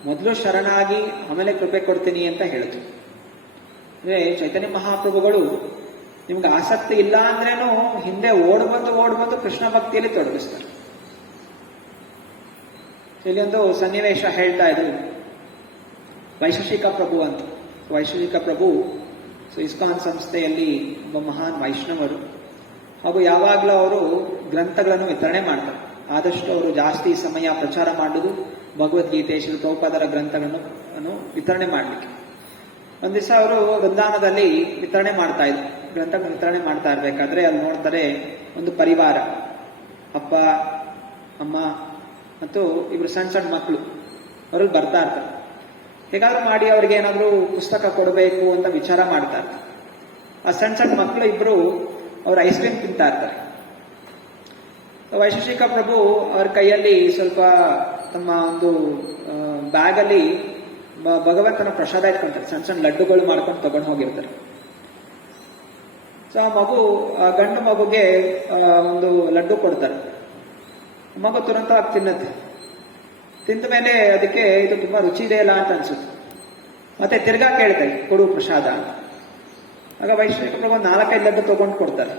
ಮೊದಲು ಶರಣಾಗಿ ಆಮೇಲೆ ಕೃಪೆ ಕೊಡ್ತೀನಿ ಅಂತ ಹೇಳಿದ್ರು. ಅಂದ್ರೆ ಚೈತನ್ಯ ಮಹಾಪ್ರಭುಗಳು ನಿಮ್ಗೆ ಆಸಕ್ತಿ ಇಲ್ಲ ಅಂದ್ರೇನು ಹಿಂದೆ ಓಡ್ ಬಂದು ಕೃಷ್ಣ ಭಕ್ತಿಯಲ್ಲಿ ತೊಡಗಿಸ್ತಾರೆ. ಇಲ್ಲಿ ಒಂದು ಸನ್ನಿವೇಶ ಹೇಳ್ತಾ ಇದ್ರು. ವೈಶೇಷಿಕ ಪ್ರಭು ಅಂತ, ವೈಶೇಷಿಕ ಪ್ರಭು ಇಸ್ಕಾನ್ ಸಂಸ್ಥೆಯಲ್ಲಿ ಒಬ್ಬ ಮಹಾನ್ ವೈಷ್ಣವರು, ಹಾಗೂ ಯಾವಾಗಲೂ ಅವರು ಗ್ರಂಥಗಳನ್ನು ವಿತರಣೆ ಮಾಡ್ತಾರೆ. ಆದಷ್ಟು ಅವರು ಜಾಸ್ತಿ ಸಮಯ ಪ್ರಚಾರ ಮಾಡುವುದು ಭಗವದ್ಗೀತೆ, ಶ್ರೀ ಪ್ರಭುಪಾದರ ಗ್ರಂಥಗಳನ್ನು ವಿತರಣೆ ಮಾಡಲಿಕ್ಕೆ. ಒಂದ್ ದಿವಸ ಅವರು ವೃಂದಾವನದಲ್ಲಿ ವಿತರಣೆ ಮಾಡ್ತಾ ಇದ್ರು. ಗ್ರಂಥಗಳನ್ನು ವಿತರಣೆ ಮಾಡ್ತಾ ಇರ್ಬೇಕಾದ್ರೆ ಅಲ್ಲಿ ನೋಡ್ತಾರೆ, ಒಂದು ಪರಿವಾರ, ಅಪ್ಪ ಅಮ್ಮ ಮತ್ತು ಇಬ್ರು ಸಣ್ಣ ಸಣ್ಣ ಮಕ್ಕಳು ಅವ್ರಲ್ಲಿ ಬರ್ತಾ ಇರ್ತಾರೆ. ಹೇಗಾದ್ರೂ ಮಾಡಿ ಅವ್ರಿಗೆ ಏನಾದ್ರು ಪುಸ್ತಕ ಕೊಡಬೇಕು ಅಂತ ವಿಚಾರ ಮಾಡ್ತಾ ಇರ್ತಾರೆ. ಆ ಸಣ್ಣ ಸಣ್ಣ ಮಕ್ಕಳು ಇಬ್ರು ಅವ್ರ ಐಸ್ ಕ್ರೀಮ್ ತಿಂತಾ ಇರ್ತಾರೆ. ವೈಶೇಷಿಕ ಪ್ರಭು ಅವ್ರ ಕೈಯಲ್ಲಿ ಸ್ವಲ್ಪ ತಮ್ಮ ಒಂದು ಬ್ಯಾಗಲ್ಲಿ ಭಗವಂತನ ಪ್ರಸಾದ ಇಟ್ಕೊಂತಾರೆ. ಸಣ್ಣ ಸಣ್ಣ ಲಡ್ಡುಗಳು ಮಾಡ್ಕೊಂಡು ತಗೊಂಡು ಹೋಗಿರ್ತಾರೆ. ಸೊ ಆ ಮಗು, ಗಂಡು ಮಗುಗೆ ಒಂದು ಲಡ್ಡು ಕೊಡ್ತಾರೆ. ಮಗು ತುರಂತವಾಗಿ ತಿನ್ನುತ್ತೆ. ತಿಂದ ಮೇಲೆ ಅದಕ್ಕೆ ಇದು ತುಂಬಾ ರುಚಿ ಇದೆ ಅಲ್ಲ ಅಂತ ಅನ್ಸುತ್ತೆ. ಮತ್ತೆ ತಿರ್ಗಾ ಕೇಳ್ತಾರೆ ಕೊಡು ಪ್ರಸಾದ ಅಂತ. ಆಗ ವೈಷ್ಣವ ಪ್ರಭು 4-5 ಲಡ್ಡು ತಗೊಂಡು ಕೊಡ್ತಾರೆ.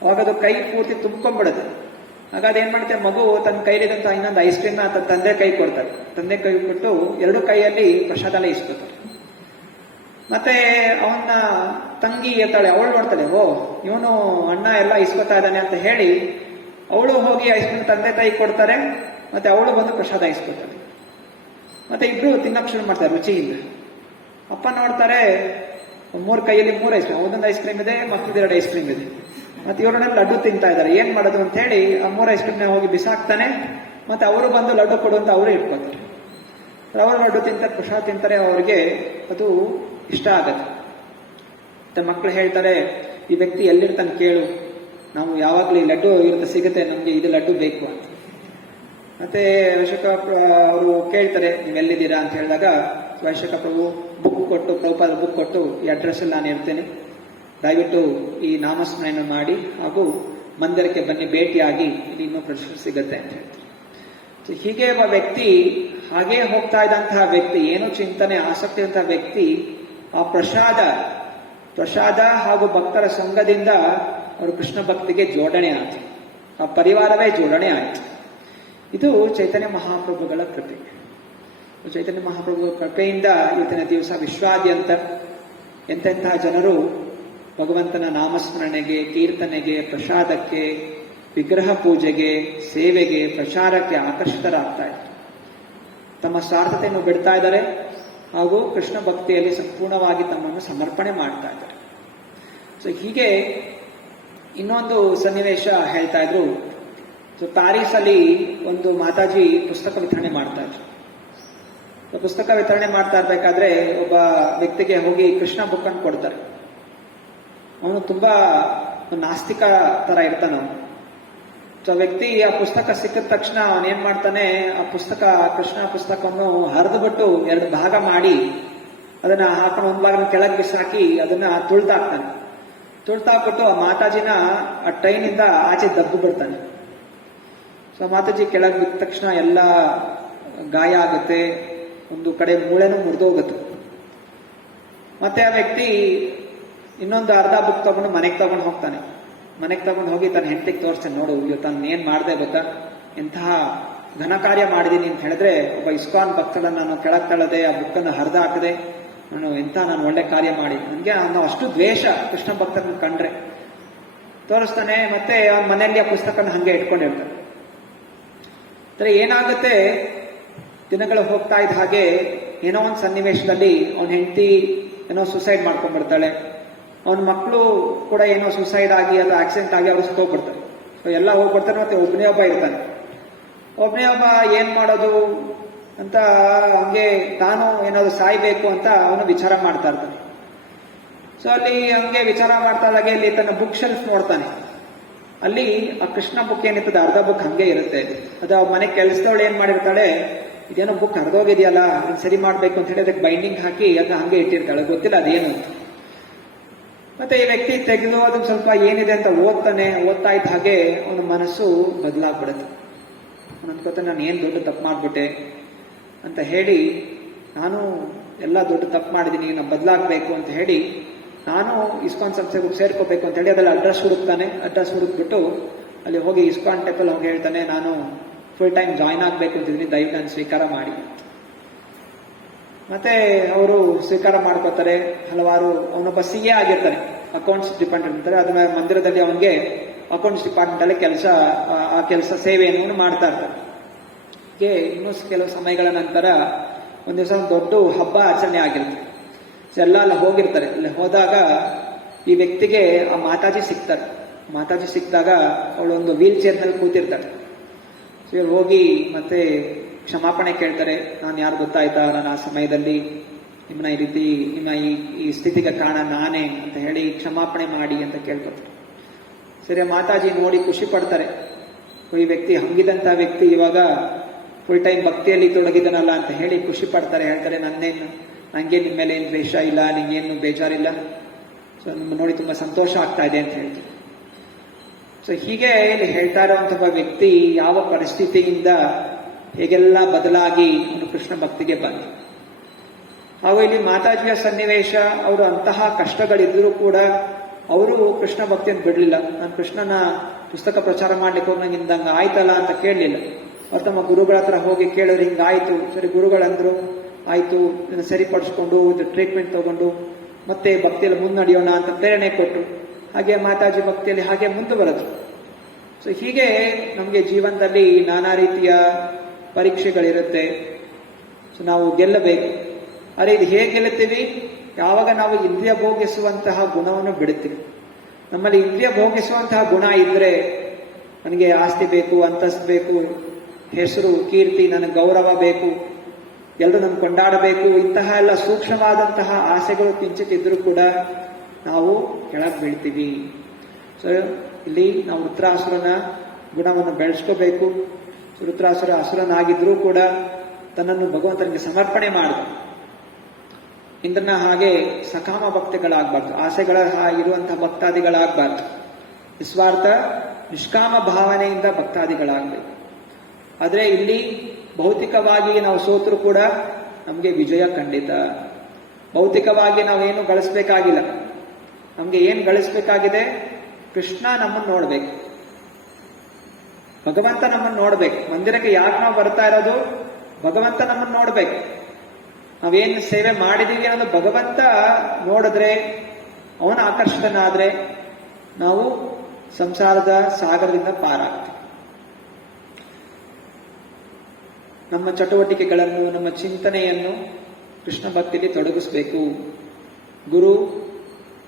ಅವಾಗ ಅದು ಕೈ ಪೂರ್ತಿ ತುಂಬ್ಕೊಂಡ್ಬಿಡುತ್ತೆ. ಆಗ ಅದೇನ್ ಮಾಡುತ್ತೆ, ಮಗು ತನ್ನ ಕೈಲಿದಂತ ಇನ್ನೊಂದು ಐಸ್ ಕ್ರೀಮ್ನ ತನ್ನ ತಂದೆ ಕೈ ಕೊಡ್ತಾರೆ. ತಂದೆ ಕೈ ಕೊಟ್ಟು 2 ಕೈಯಲ್ಲಿ ಪ್ರಸಾದ ಇಸ್ಕೊತಾರೆ. ಮತ್ತೆ ಅವನ್ನ ತಂಗಿ ಇರ್ತಾಳೆ, ಅವಳು ನೋಡ್ತಾಳೆ, ಓ ಇವನು ಅಣ್ಣ ಎಲ್ಲ ಇಸ್ಕೊತಾ ಇದ್ದಾನೆ ಅಂತ ಹೇಳಿ ಅವಳು ಹೋಗಿ ಐಸ್ ಕ್ರೀಮ್ ತಂದೆ ತಾಯಿ ಕೊಡ್ತಾರೆ. ಮತ್ತೆ ಅವಳು ಬಂದು ಪ್ರಸಾದ ಇಸ್ಕೊತಾಳೆ. ಮತ್ತೆ ಇಬ್ರು ತಿನ್ನಕ್ ಶುರು ಮಾಡ್ತಾರೆ ರುಚಿಯಿಂದ. ಅಪ್ಪ ನೋಡ್ತಾರೆ, 3 ಕೈಯಲ್ಲಿ 3 ಐಸ್ ಕ್ರೀಮ್, ಒಂದೊಂದು ಐಸ್ ಕ್ರೀಮ್ ಇದೆ, ಮಕ್ಕಳಿಗೆ 2 ಐಸ್ ಕ್ರೀಮ್ ಇದೆ. ಮತ್ತೆ ಇವರನ್ನ ಲಡ್ಡು ತಿಂತಾ ಇದ್ದಾರೆ. ಏನ್ ಮಾಡೋದು ಅಂತ ಹೇಳಿ ಆ 3 ಐಸ್ ಕ್ರೀಮ್ನ ಹೋಗಿ ಬಿಸಾಕ್ತಾನೆ. ಮತ್ತೆ ಅವರು ಬಂದು ಲಡ್ಡು ಕೊಡು ಅಂತ ಅವರು ಇಟ್ಕೋತಾರೆ. ಅವರು ಲಡ್ಡು ತಿಂತಾರೆ, ಪ್ರಸಾದ ತಿಂತಾರೆ. ಅವ್ರಿಗೆ ಅದು ಇಷ್ಟ ಆಗತ್ತೆ. ಮತ್ತೆ ಮಕ್ಕಳು ಹೇಳ್ತಾರೆ, ಈ ವ್ಯಕ್ತಿ ಎಲ್ಲಿರ್ತಾನೆ ಕೇಳು, ನಾವು ಯಾವಾಗ್ಲೂ ಈ ಲಡ್ಡು ಇರುತ್ತೆ ಸಿಗುತ್ತೆ, ನಮ್ಗೆ ಇದು ಲಡ್ಡು ಬೇಕು ಅಂತ. ಮತ್ತೆ ವೈಶಾಖ ಅವರು ಕೇಳ್ತಾರೆ, ನೀವೆಲ್ಲಿದ್ದೀರಾ ಅಂತ ಹೇಳಿದಾಗ ವೈಶಾಖ ಪ್ರಭು ಬುಕ್ ಕೊಟ್ಟು, ಪ್ರಭುಪಾದ ಬುಕ್ ಕೊಟ್ಟು, ಈ ಅಡ್ರೆಸ್ ಅಲ್ಲಿ ನಾನು ಇರ್ತೇನೆ, ದಯವಿಟ್ಟು ಈ ನಾಮಸ್ಮರಣೆ ಮಾಡಿ ಹಾಗೂ ಮಂದಿರಕ್ಕೆ ಬನ್ನಿ, ಭೇಟಿಯಾಗಿ ಇಲ್ಲಿ ಇನ್ನೂ ಪ್ರಶ್ನೆ ಸಿಗುತ್ತೆ ಅಂತ ಹೇಳ್ತಾರೆ. ಹೀಗೆ ಒಬ್ಬ ವ್ಯಕ್ತಿ, ಹಾಗೇ ಹೋಗ್ತಾ ಇದ್ದಂತಹ ವ್ಯಕ್ತಿ, ಏನೋ ಚಿಂತನೆ ಆಸಕ್ತಿ ಇರುವಂತಹ ವ್ಯಕ್ತಿ, ಆ ಪ್ರಸಾದ ಹಾಗೂ ಭಕ್ತರ ಸಂಘದಿಂದ ಅವರು ಕೃಷ್ಣ ಭಕ್ತಿಗೆ ಜೋಡಣೆ ಆಯ್ತು. ಆ ಪರಿವಾರವೇ ಜೋಡಣೆ ಆಯ್ತು. ಇದು ಚೈತನ್ಯ ಮಹಾಪ್ರಭುಗಳ ಕೃಪೆ. ಚೈತನ್ಯ ಮಹಾಪ್ರಭುಗಳ ಕೃಪೆಯಿಂದ ಇವತ್ತಿನ ದಿವಸ ವಿಶ್ವಾದ್ಯಂತ ಎಂತೆಂತಹ ಜನರು ಭಗವಂತನ ನಾಮಸ್ಮರಣೆಗೆ, ಕೀರ್ತನೆಗೆ, ಪ್ರಸಾದಕ್ಕೆ, ವಿಗ್ರಹ ಪೂಜೆಗೆ, ಸೇವೆಗೆ, ಪ್ರಚಾರಕ್ಕೆ ಆಕರ್ಷಿತರಾಗ್ತಾ ಇದ್ದಾರೆ. ತಮ್ಮ ಸ್ವಾರ್ಥತೆಯನ್ನು ಬಿಡ್ತಾ ಇದ್ದಾರೆ ಹಾಗೂ ಕೃಷ್ಣ ಭಕ್ತಿಯಲ್ಲಿ ಸಂಪೂರ್ಣವಾಗಿ ತಮ್ಮನ್ನು ಸಮರ್ಪಣೆ ಮಾಡ್ತಾ ಇದ್ದಾರೆ. ಸೊ ಹೀಗೆ ಇನ್ನೊಂದು ಸನ್ನಿವೇಶ ಹೇಳ್ತಾ ಇದ್ರು. ಸೊ ಪ್ಯಾರಿಸಲ್ಲಿ ಒಂದು ಮಾತಾಜಿ ಪುಸ್ತಕ ವಿತರಣೆ ಮಾಡ್ತಾ ಇದ್ರು. ಪುಸ್ತಕ ವಿತರಣೆ ಮಾಡ್ತಾ ಇರ್ಬೇಕಾದ್ರೆ ಒಬ್ಬ ವ್ಯಕ್ತಿಗೆ ಹೋಗಿ ಕೃಷ್ಣ ಬುಕ್ ಅನ್ನು ಕೊಡ್ತಾರೆ. ಅವನು ತುಂಬಾ ನಾಸ್ತಿಕ ತರ ಇರ್ತಾನ. ಸೊ ವ್ಯಕ್ತಿ ಆ ಪುಸ್ತಕ ಸಿಕ್ಕಿದ ತಕ್ಷಣ ಅವನೇನ್ ಮಾಡ್ತಾನೆ, ಆ ಕೃಷ್ಣ ಪುಸ್ತಕವನ್ನು ಹರಿದು ಬಿಟ್ಟು 2 ಭಾಗ ಮಾಡಿ ಅದನ್ನ ಹಾಕೊಂಡು ಒಂದು ಭಾಗ ಕೆಳಗೆ ಬಿಸಾಕಿ ಅದನ್ನ ತುಳ್ತಾಕ್ತಾನೆ. ತುಳ್ತಾಕ್ಬಿಟ್ಟು ಆ ಮಾತಾಜಿನ ಆ ಟ್ರೈನಿಂದ ಆಚೆ ದಬ್ಬು ಬಿಡ್ತಾನೆ. ಸೊ ಮಾತಾಜಿ ಕೆಳಗೆ ಬಿದ್ದ ತಕ್ಷಣ ಎಲ್ಲ ಗಾಯ ಆಗುತ್ತೆ, ಒಂದು ಕಡೆ ಮೂಳೆನೂ ಮುರಿದೋಗುತ್ತೆ. ಮತ್ತೆ ಆ ವ್ಯಕ್ತಿ ಇನ್ನೊಂದು ಅರ್ಧ ಬುಕ್ ತಗೊಂಡು ಮನೆಗೆ ತಗೊಂಡು ಹೋಗ್ತಾನೆ. ಮನೆಗೆ ತಗೊಂಡು ಹೋಗಿ ತನ್ನ ಹೆಂಡತಿಗೆ ತೋರಿಸ್ತಾನೆ, ನೋಡು ಇವತ್ತು ನಾನು ಏನ್ ಮಾಡಿದೆ ಗೊತ್ತಾ, ಎಂತಹ ಘನ ಕಾರ್ಯ ಮಾಡಿದೀನಿ ಅಂತ ಹೇಳಿದ್ರೆ, ಒಬ್ಬ ಇಸ್ಕಾನ್ ಭಕ್ತರನ್ನ ನಾನು ಕೆಳಗೆ ತಳ್ಳದೆ, ಆ ಬುಕ್ಕನ್ನು ಹರಿದು ಹಾಕದೆ, ನಾನು ಒಳ್ಳೆ ಕಾರ್ಯ ಮಾಡಿ, ನನಗೆ ಅನ್ನೋ ಅಷ್ಟು ದ್ವೇಷ ಕೃಷ್ಣ ಭಕ್ತರನ್ನ ಕಂಡ್ರೆ ತೋರಿಸ್ತಾನೆ. ಮತ್ತೆ ಅವನ ಮನೆಯಲ್ಲಿ ಆ ಪುಸ್ತಕನ ಹಂಗೆ ಇಟ್ಕೊಂಡಿರ್ತಾನೆ. ಏನಾಗುತ್ತೆ, ದಿನಗಳು ಹೋಗ್ತಾ ಇದ್ದ ಹಾಗೆ ಏನೋ ಒಂದು ಸನ್ನಿವೇಶದಲ್ಲಿ ಅವನ ಹೆಂಡತಿ ಏನೋ ಸುಸೈಡ್ ಮಾಡ್ಕೊಂಡ್ಬಿಡ್ತಾಳೆ. ಅವನ ಮಕ್ಕಳು ಕೂಡ ಏನೋ ಸುಸೈಡ್ ಆಗಿ ಅದು ಆಕ್ಸಿಡೆಂಟ್ ಆಗಿ ಅವರು ಹೋಗ್ಬಿಡ್ತಾರೆ. ಎಲ್ಲ ಹೋಗ್ಬಿಡ್ತಾರೆ. ಮತ್ತೆ ಒಬ್ಬನೇ ಒಬ್ಬ ಇರ್ತಾನೆ. ಒಬ್ಬನೇ ಒಬ್ಬ ಏನ್ ಮಾಡೋದು ಅಂತ ಹಂಗೆ ತಾನು ಏನಾದ್ರು ಸಾಯ್ಬೇಕು ಅಂತ ಅವನು ವಿಚಾರ ಮಾಡ್ತಾ ಇರ್ತಾನೆ. ಸೊ ಅಲ್ಲಿ ಹಂಗೆ ವಿಚಾರ ಮಾಡ್ತಾ ಇದ್ದಾಗ ಇಲ್ಲಿ ತನ್ನ ಬುಕ್ ಶೆಲ್ಫ್ ನೋಡ್ತಾನೆ. ಅಲ್ಲಿ ಆ ಕೃಷ್ಣ ಬುಕ್ ಏನಿರ್ತದೆ ಅರ್ಧ ಬುಕ್ ಹಂಗೆ ಇರುತ್ತೆ. ಅದು ಮನೆ ಕೆಲಸದವಳು ಏನ್ ಮಾಡಿರ್ತಾಳೆ, ಇದೇನೋ ಬುಕ್ ಹರಿದೋಗಿದೆಯಲ್ಲ, ಅದನ್ನ ಸರಿ ಮಾಡ್ಬೇಕು ಅಂತ ಹೇಳಿ ಅದಕ್ಕೆ ಬೈಂಡಿಂಗ್ ಹಾಕಿ ಅದನ್ನ ಹಂಗೆ ಇಟ್ಟಿರ್ತಾಳೆ, ಗೊತ್ತಿಲ್ಲ ಅದೇನು ಅಂತ. ಮತ್ತೆ ಈ ವ್ಯಕ್ತಿ ತೆಗೆದು ಅದನ್ನ ಸ್ವಲ್ಪ ಏನಿದೆ ಅಂತ ಓದ್ತಾ ಇದ್ದ ಹಾಗೆ ಅವನ ಮನಸ್ಸು ಬದಲಾಗ್ಬಿಡುತ್ತೆ. ಅವನು ಅನ್ಕೋತಾನೆ, ನಾನು ಏನ್ ದೊಡ್ಡ ತಪ್ಪು ಮಾಡ್ಬಿಟ್ಟೆ ಅಂತ ಹೇಳಿ, ನಾನು ಎಲ್ಲ ದೊಡ್ಡ ತಪ್ಪು ಮಾಡಿದೀನಿ, ನಾನು ಬದಲಾಗಬೇಕು ಅಂತ ಹೇಳಿ ನಾನು ಇಸ್ಕಾನ್ ಸಂಸ್ಥೆಗೆ ಸೇರ್ಕೋಬೇಕು ಅಂತ ಹೇಳಿ ಅದ್ರಲ್ಲಿ ಅಡ್ರೆಸ್ ಹುಡುಕ್ತಾನೆ. ಅಡ್ರೆಸ್ ಹುಡುಕ್ಬಿಟ್ಟು ಅಲ್ಲಿ ಹೋಗಿ ಇಸ್ಕಾನ್ ಟೆಂಪಲ್ ಹೋಗಿ ಹೇಳ್ತಾನೆ, ನಾನು ಫುಲ್ ಟೈಮ್ ಜಾಯ್ನ್ ಆಗ್ಬೇಕು ಅಂತಿದ್ದೀನಿ, ದಯವಿಟ್ಟು ನಾನು ಸ್ವೀಕಾರ ಮಾಡಿ. ಮತ್ತೆ ಅವರು ಸ್ವೀಕಾರ ಮಾಡ್ಕೋತಾರೆ. ಹಲವಾರು, ಅವನೊಬ್ಬ CA ಆಗಿರ್ತಾನೆ, ಅಕೌಂಟ್ಸ್ ಡಿಪಾರ್ಟ್ಮೆಂಟ್ ಅಂತಾರೆ. ಅದನ್ನ ಮಂದಿರದಲ್ಲಿ ಅವನಿಗೆ ಅಕೌಂಟ್ಸ್ ಡಿಪಾರ್ಟ್ಮೆಂಟ್ ಅಲ್ಲಿ ಆ ಕೆಲಸ ಸೇವೆಯನ್ನು ಮಾಡ್ತಾ ಇರ್ತಾರೆ. ಹೀಗೆ ಇನ್ನೂ ಕೆಲವು ಸಮಯಗಳ ನಂತರ ಒಂದ್ ದಿವಸ ಒಂದು ದೊಡ್ಡ ಹಬ್ಬ ಆಚರಣೆ ಆಗಿರುತ್ತೆ. ಎಲ್ಲ ಅಲ್ಲಿ ಹೋಗಿರ್ತಾರೆ. ಅಲ್ಲಿ ಹೋದಾಗ ಈ ವ್ಯಕ್ತಿಗೆ ಆ ಮಾತಾಜಿ ಸಿಗ್ತಾರೆ. ಮಾತಾಜಿ ಸಿಕ್ಕಿದಾಗ ಅವಳು ಒಂದು ವೀಲ್ ಚೇರ್ನಲ್ಲಿ ಕೂತಿರ್ತಾಳೆ. ಇವ್ರು ಹೋಗಿ ಮತ್ತೆ ಕ್ಷಮಾಪಣೆ ಕೇಳ್ತಾರೆ. ನಾನು ಯಾರು ಗೊತ್ತಾಯ್ತಾ, ನಾನು ಆ ಸಮಯದಲ್ಲಿ ನಿಮ್ಮನ್ನ ಈ ರೀತಿ ನಿಮ್ಮ ಈ ಸ್ಥಿತಿಗೆ ಕಾರಣ ನಾನೇ ಅಂತ ಹೇಳಿ ಕ್ಷಮಾಪಣೆ ಮಾಡಿ ಅಂತ ಕೇಳ್ಕೊತಾರೆ. ಸರಿ, ಮಾತಾಜಿ ನೋಡಿ ಖುಷಿ ಪಡ್ತಾರೆ. ಈ ವ್ಯಕ್ತಿ ಹಂಗಿದಂತ ವ್ಯಕ್ತಿ ಇವಾಗ ಫುಲ್ ಟೈಮ್ ಭಕ್ತಿಯಲ್ಲಿ ತೊಡಗಿದನಲ್ಲ ಅಂತ ಹೇಳಿ ಖುಷಿ ಪಡ್ತಾರೆ. ಹೇಳ್ತಾರೆ, ನಂಗೆ ನಿಮ್ಮ ಮೇಲೆ ಏನು ದ್ವೇಷ ಇಲ್ಲ, ನಿಂಗೇನು ಬೇಜಾರಿಲ್ಲ, ಸೊ ನಿಮ್ಮ ನೋಡಿ ತುಂಬ ಸಂತೋಷ ಆಗ್ತಾ ಇದೆ ಅಂತ ಹೇಳ್ತೀವಿ. ಸೊ ಹೀಗೆ ಇಲ್ಲಿ ಹೇಳ್ತಾ ಇರುವಂತಹ ವ್ಯಕ್ತಿ ಯಾವ ಪರಿಸ್ಥಿತಿಯಿಂದ ಹೇಗೆಲ್ಲ ಬದಲಾಗಿ ಅವನು ಕೃಷ್ಣ ಭಕ್ತಿಗೆ ಬಂದ. ಹಾಗೂ ಇಲ್ಲಿ ಮಾತಾಜಿಯ ಸನ್ನಿವೇಶ, ಅವರು ಅಂತಹ ಕಷ್ಟಗಳಿದ್ದರೂ ಕೂಡ ಅವರು ಕೃಷ್ಣ ಭಕ್ತಿಯನ್ನು ಬಿಡಲಿಲ್ಲ. ನಾನು ಕೃಷ್ಣನ ಪುಸ್ತಕ ಪ್ರಚಾರ ಮಾಡ್ಲಿಕ್ಕೆ ಹೋಗಿ ನಂಗೆ ಹಿಂದಂಗೆ ಆಯ್ತಲ್ಲ ಅಂತ ಕೇಳಲಿಲ್ಲ. ಅವ್ರು ತಮ್ಮ ಗುರುಗಳ ಹತ್ರ ಹೋಗಿ ಕೇಳೋರು ಹಿಂಗಾಯ್ತು, ಸರಿ ಗುರುಗಳಂದ್ರು ಆಯ್ತು, ಇದನ್ನು ಸರಿಪಡಿಸ್ಕೊಂಡು ಇದು ಟ್ರೀಟ್ಮೆಂಟ್ ತಗೊಂಡು ಮತ್ತೆ ಭಕ್ತಿಯಲ್ಲಿ ಮುನ್ನಡೆಯೋಣ ಅಂತ ಪ್ರೇರಣೆ ಕೊಟ್ಟರು. ಹಾಗೆ ಮಾತಾಜಿ ಭಕ್ತಿಯಲ್ಲಿ ಹಾಗೆ ಮುಂದುವರೆದ್ರು. ಸೊ ಹೀಗೆ ನಮಗೆ ಜೀವನದಲ್ಲಿ ನಾನಾ ರೀತಿಯ ಪರೀಕ್ಷೆಗಳಿರುತ್ತೆ. ಸೊ ನಾವು ಗೆಲ್ಲಬೇಕು. ಆದರೆ ಇದು ಹೇಗೆ ಗೆಲ್ಲುತ್ತೀವಿ? ಯಾವಾಗ ನಾವು ಇಂದ್ರಿಯ ಭೋಗಿಸುವಂತಹ ಗುಣವನ್ನು ಬಿಡುತ್ತೀವಿ. ನಮ್ಮಲ್ಲಿ ಇಂದ್ರಿಯ ಭೋಗಿಸುವಂತಹ ಗುಣ ಇದ್ರೆ, ನನಗೆ ಆಸ್ತಿ ಬೇಕು, ಅಂತಸ್ತು ಬೇಕು, ಹೆಸರು, ಕೀರ್ತಿ, ನನಗೆ ಗೌರವ ಬೇಕು, ಎಲ್ಲರೂ ನಮ್ಗೆ ಕೊಂಡಾಡಬೇಕು, ಇಂತಹ ಎಲ್ಲ ಸೂಕ್ಷ್ಮವಾದಂತಹ ಆಸೆಗಳು ಕಿಂಚಿತ್ತಿದ್ರೂ ಕೂಡ ನಾವು ಕೆಳಗೆ ಬೀಳ್ತೀವಿ. ಸೊ ಇಲ್ಲಿ ನಾವು ವೃತ್ರಾಸುರನ ಗುಣವನ್ನು ಬೆಳೆಸ್ಕೋಬೇಕು. ವೃತ್ರಾಸುರ ಅಸುರನಾಗಿದ್ರೂ ಕೂಡ ತನ್ನನ್ನು ಭಗವಂತನಿಗೆ ಸಮರ್ಪಣೆ ಮಾಡಿದ. ಇಂದ್ರನ ಹಾಗೆ ಸಕಾಮ ಭಕ್ತಿಗಳಾಗಬಾರ್ದು, ಆಸೆಗಳ ಇರುವಂತಹ ಭಕ್ತಾದಿಗಳಾಗಬಾರ್ದು. ನಿಸ್ವಾರ್ಥ ನಿಷ್ಕಾಮ ಭಾವನೆಯಿಂದ ಭಕ್ತಾದಿಗಳಾಗಬೇಕು. ಆದರೆ ಇಲ್ಲಿ ಭೌತಿಕವಾಗಿ ನಾವು ಸೋತರೂ ಕೂಡ ನಮಗೆ ವಿಜಯ ಖಂಡಿತ. ಭೌತಿಕವಾಗಿ ನಾವೇನು ಗಳಿಸ್ಬೇಕಾಗಿಲ್ಲ. ನಮಗೆ ಏನು ಗಳಿಸ್ಬೇಕಾಗಿದೆ? ಕೃಷ್ಣ ನಮ್ಮನ್ನು ನೋಡ್ಬೇಕು, ಭಗವಂತ ನಮ್ಮನ್ನು ನೋಡ್ಬೇಕು. ಮಂದಿರಕ್ಕೆ ಯಾಕೆ ನಾವು ಬರ್ತಾ ಇರೋದು? ಭಗವಂತ ನಮ್ಮನ್ನು ನೋಡ್ಬೇಕು. ನಾವೇನು ಸೇವೆ ಮಾಡಿದೀವಿ ಅನ್ನೋದು ಭಗವಂತ ನೋಡಿದ್ರೆ, ಅವನ ಆಕರ್ಷಿತನಾದ್ರೆ ನಾವು ಸಂಸಾರದ ಸಾಗರದಿಂದ ಪಾರಾಗ್ತೀವಿ. ನಮ್ಮ ಚಟುವಟಿಕೆಗಳನ್ನು, ನಮ್ಮ ಚಿಂತನೆಯನ್ನು ಕೃಷ್ಣ ಭಕ್ತಿಯಲ್ಲಿ ತೊಡಗಿಸ್ಬೇಕು. ಗುರು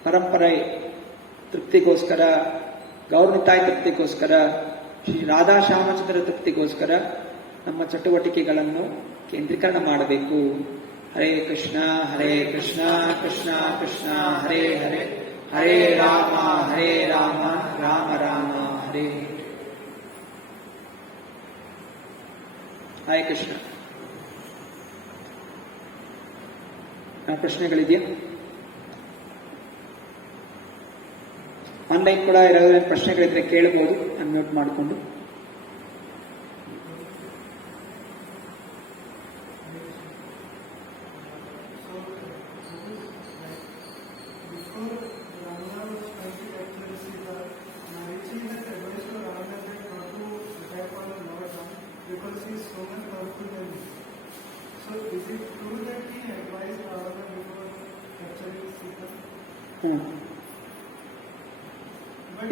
ಪರಂಪರೆ ತೃಪ್ತಿಗೋಸ್ಕರ, ಗೌರನಿತಾಯಿ ತೃಪ್ತಿಗೋಸ್ಕರ, ಶ್ರೀ ರಾಧಾ ಶ್ಯಾಮಚಂದ್ರ ತೃಪ್ತಿಗೋಸ್ಕರ ನಮ್ಮ ಚಟುವಟಿಕೆಗಳನ್ನು ಕೇಂದ್ರೀಕರಣ ಮಾಡಬೇಕು. ಹರೇ ಕೃಷ್ಣ ಕೃಷ್ಣ ಕೃಷ್ಣ ಹರೇ ಹರೇ, ಹರೇ ರಾಮ ರಾಮ ರಾಮ ಹರೇ. ಹರೇ ಕೃಷ್ಣ. ಪ್ರಶ್ನೆಗಳಿದೆಯಾ? ಆನ್ಲೈನ್ ಕೂಡ ಇರೋದ್ರಿಂದ ಪ್ರಶ್ನೆಗಳಿದ್ರೆ ಕೇಳಬಹುದು, ಅನ್ಮ್ಯೂಟ್ ಮಾಡಿಕೊಂಡು.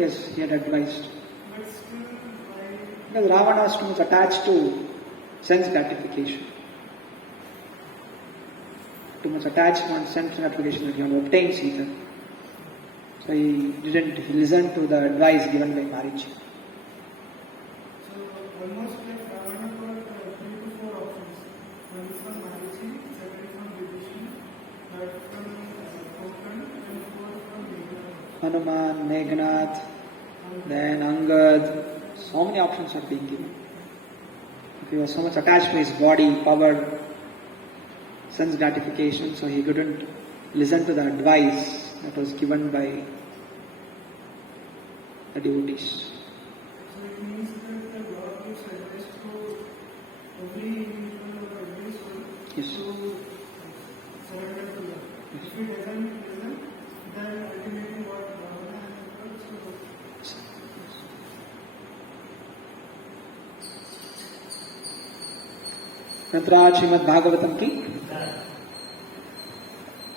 Yes, he had advised. But still, Because Ravana was too much attached to sense gratification. Too much attached on sense gratification that he had obtained Sita. So he didn't listen to the advice given by Marichi. So almost like Ravana got 3 to 4 options. One is from Marichi, second from Vibhishan, third from Kokan, and fourth from Meghnad. Hanuman, Meghnad, then Angad. So many options are being given. He was so much attached to his body, power, sense gratification, so he couldn't listen to the advice that was given by the devotees. So it means that the Lord gives advice to every individual or every soul Yes. to surrender to Lord. If he doesn't listen, then ultimately what Ravana has done, so ನಂತರ ಶ್ರೀಮದ್ ಭಾಗವತಂ ಕಿ